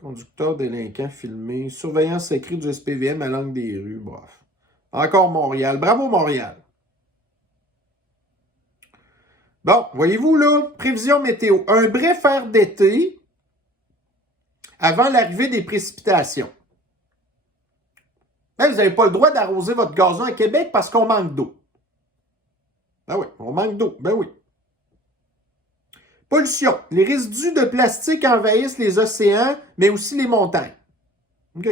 Conducteur délinquant filmé. Surveillance écrite du SPVM à l'angle des rues. Bref. Encore Montréal. Bravo Montréal. Bon, voyez-vous là, prévision météo. Un bref air d'été avant l'arrivée des précipitations. Là, vous n'avez pas le droit d'arroser votre gazon à Québec parce qu'on manque d'eau. Ben oui, on manque d'eau. Ben oui. Pollution. Les résidus de plastique envahissent les océans, mais aussi les montagnes. OK.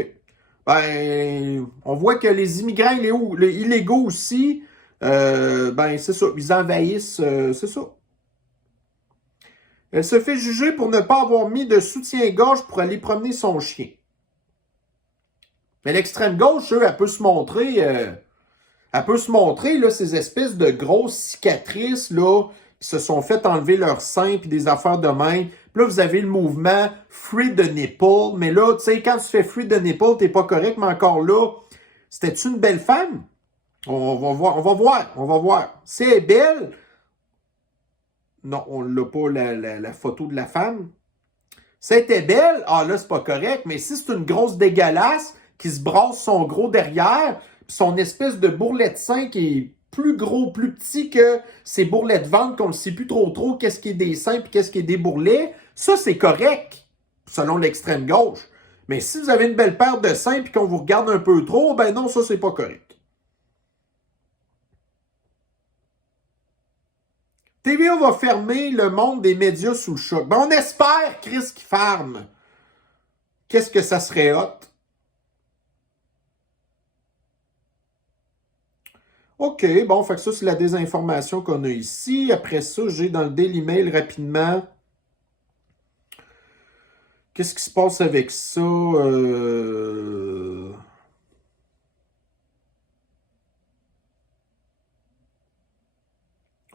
Ben, on voit que les immigrants illégaux aussi, ben, c'est ça. Ils envahissent, c'est ça. Elle se fait juger pour ne pas avoir mis de soutien-gorge pour aller promener son chien. Mais l'extrême gauche, eux, elle peut se montrer, là, ces espèces de grosses cicatrices, là, qui se sont fait enlever leur sein puis des affaires de main. Puis là, vous avez le mouvement Free the Nipple. Mais là, tu sais, quand tu fais Free the Nipple, t'es pas correct, mais encore là, c'était-tu une belle femme? On va voir. Si elle est belle, non, on l'a pas, la photo de la femme. Si elle était belle, là, c'est pas correct. Mais si c'est une grosse dégueulasse qui se brasse son gros derrière, puis son espèce de bourrelet de sein qui est plus gros, plus petit que ses bourrelets de ventre, qu'on ne sait plus trop qu'est-ce qui est des seins puis qu'est-ce qui est des bourrelets, ça, c'est correct, selon l'extrême gauche. Mais si vous avez une belle paire de seins puis qu'on vous regarde un peu trop, ben non, ça, c'est pas correct. TVA va fermer le monde des médias sous le choc. Ben, on espère, Chris, qu'il ferme. Qu'est-ce que ça serait hot? OK, bon, fait que ça, c'est la désinformation qu'on a ici. Après ça, j'ai dans le Daily Mail rapidement. Qu'est-ce qui se passe avec ça?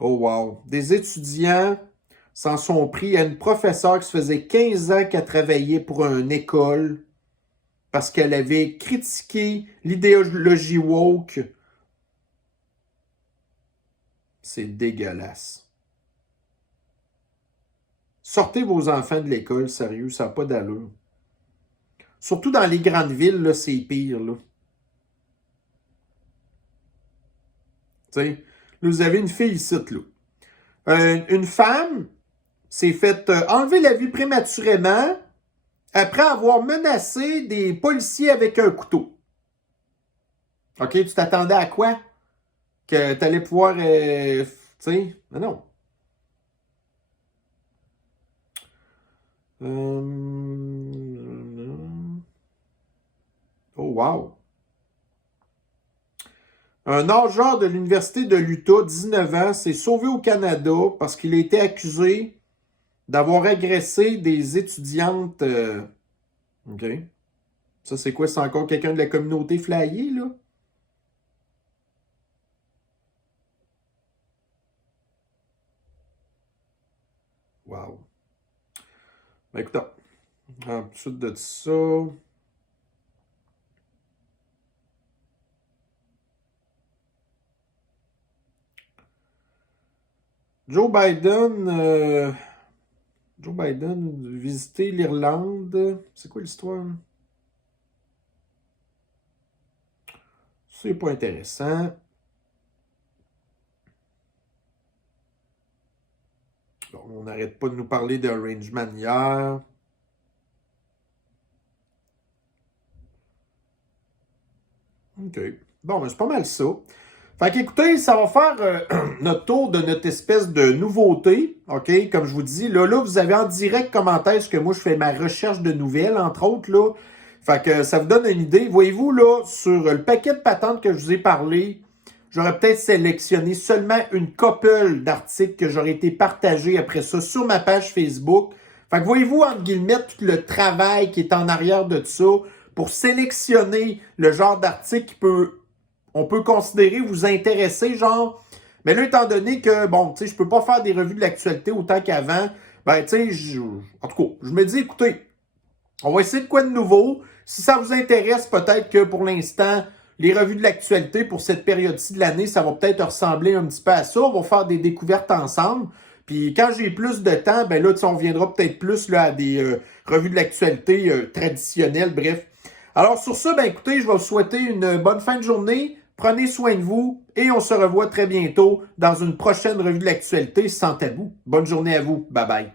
Oh wow. Des étudiants s'en sont pris à une professeure qui se faisait 15 ans qu'elle travaillait pour une école parce qu'elle avait critiqué l'idéologie woke. C'est dégueulasse. Sortez vos enfants de l'école, sérieux, ça n'a pas d'allure. Surtout dans les grandes villes, là, c'est pire, là. Tu sais, là, vous avez une fille ici, là. Une femme s'est fait enlever la vie prématurément après avoir menacé des policiers avec un couteau. OK, tu t'attendais à quoi? Que tu allais pouvoir... tu sais, mais non. Oh, wow. Un nageur de l'Université de l'Utah, 19 ans, s'est sauvé au Canada parce qu'il a été accusé d'avoir agressé des étudiantes. OK. Ça, c'est quoi? C'est encore quelqu'un de la communauté flyée, là? Wow. Ben, écoute, ensuite de ça... Joe Biden visiter l'Irlande. C'est quoi l'histoire? C'est pas intéressant. Bon, on n'arrête pas de nous parler d'Orange Man hier. OK. Bon, ben c'est pas mal ça. Fait qu'écoutez, ça va faire notre tour de notre espèce de nouveauté, OK? Comme je vous dis, là, vous avez en direct comment est-ce que moi, je fais ma recherche de nouvelles, entre autres, là. Fait que ça vous donne une idée. Voyez-vous, là, sur le paquet de patentes que je vous ai parlé, j'aurais peut-être sélectionné seulement une couple d'articles que j'aurais été partagés après ça sur ma page Facebook. Fait que voyez-vous, entre guillemets, tout le travail qui est en arrière de ça pour sélectionner le genre d'article qui peut... on peut considérer vous intéresser, genre... Mais là, étant donné que, bon, tu sais, je peux pas faire des revues de l'actualité autant qu'avant, ben, tu sais, en tout cas, je me dis, écoutez, on va essayer de quoi de nouveau. Si ça vous intéresse, peut-être que pour l'instant, les revues de l'actualité pour cette période-ci de l'année, ça va peut-être ressembler un petit peu à ça. On va faire des découvertes ensemble. Puis quand j'ai plus de temps, ben là, tu sais, on reviendra peut-être plus là, à des revues de l'actualité traditionnelles, bref. Alors sur ça, ben écoutez, je vais vous souhaiter une bonne fin de journée. Prenez soin de vous et on se revoit très bientôt dans une prochaine revue de l'actualité sans tabou. Bonne journée à vous. Bye bye.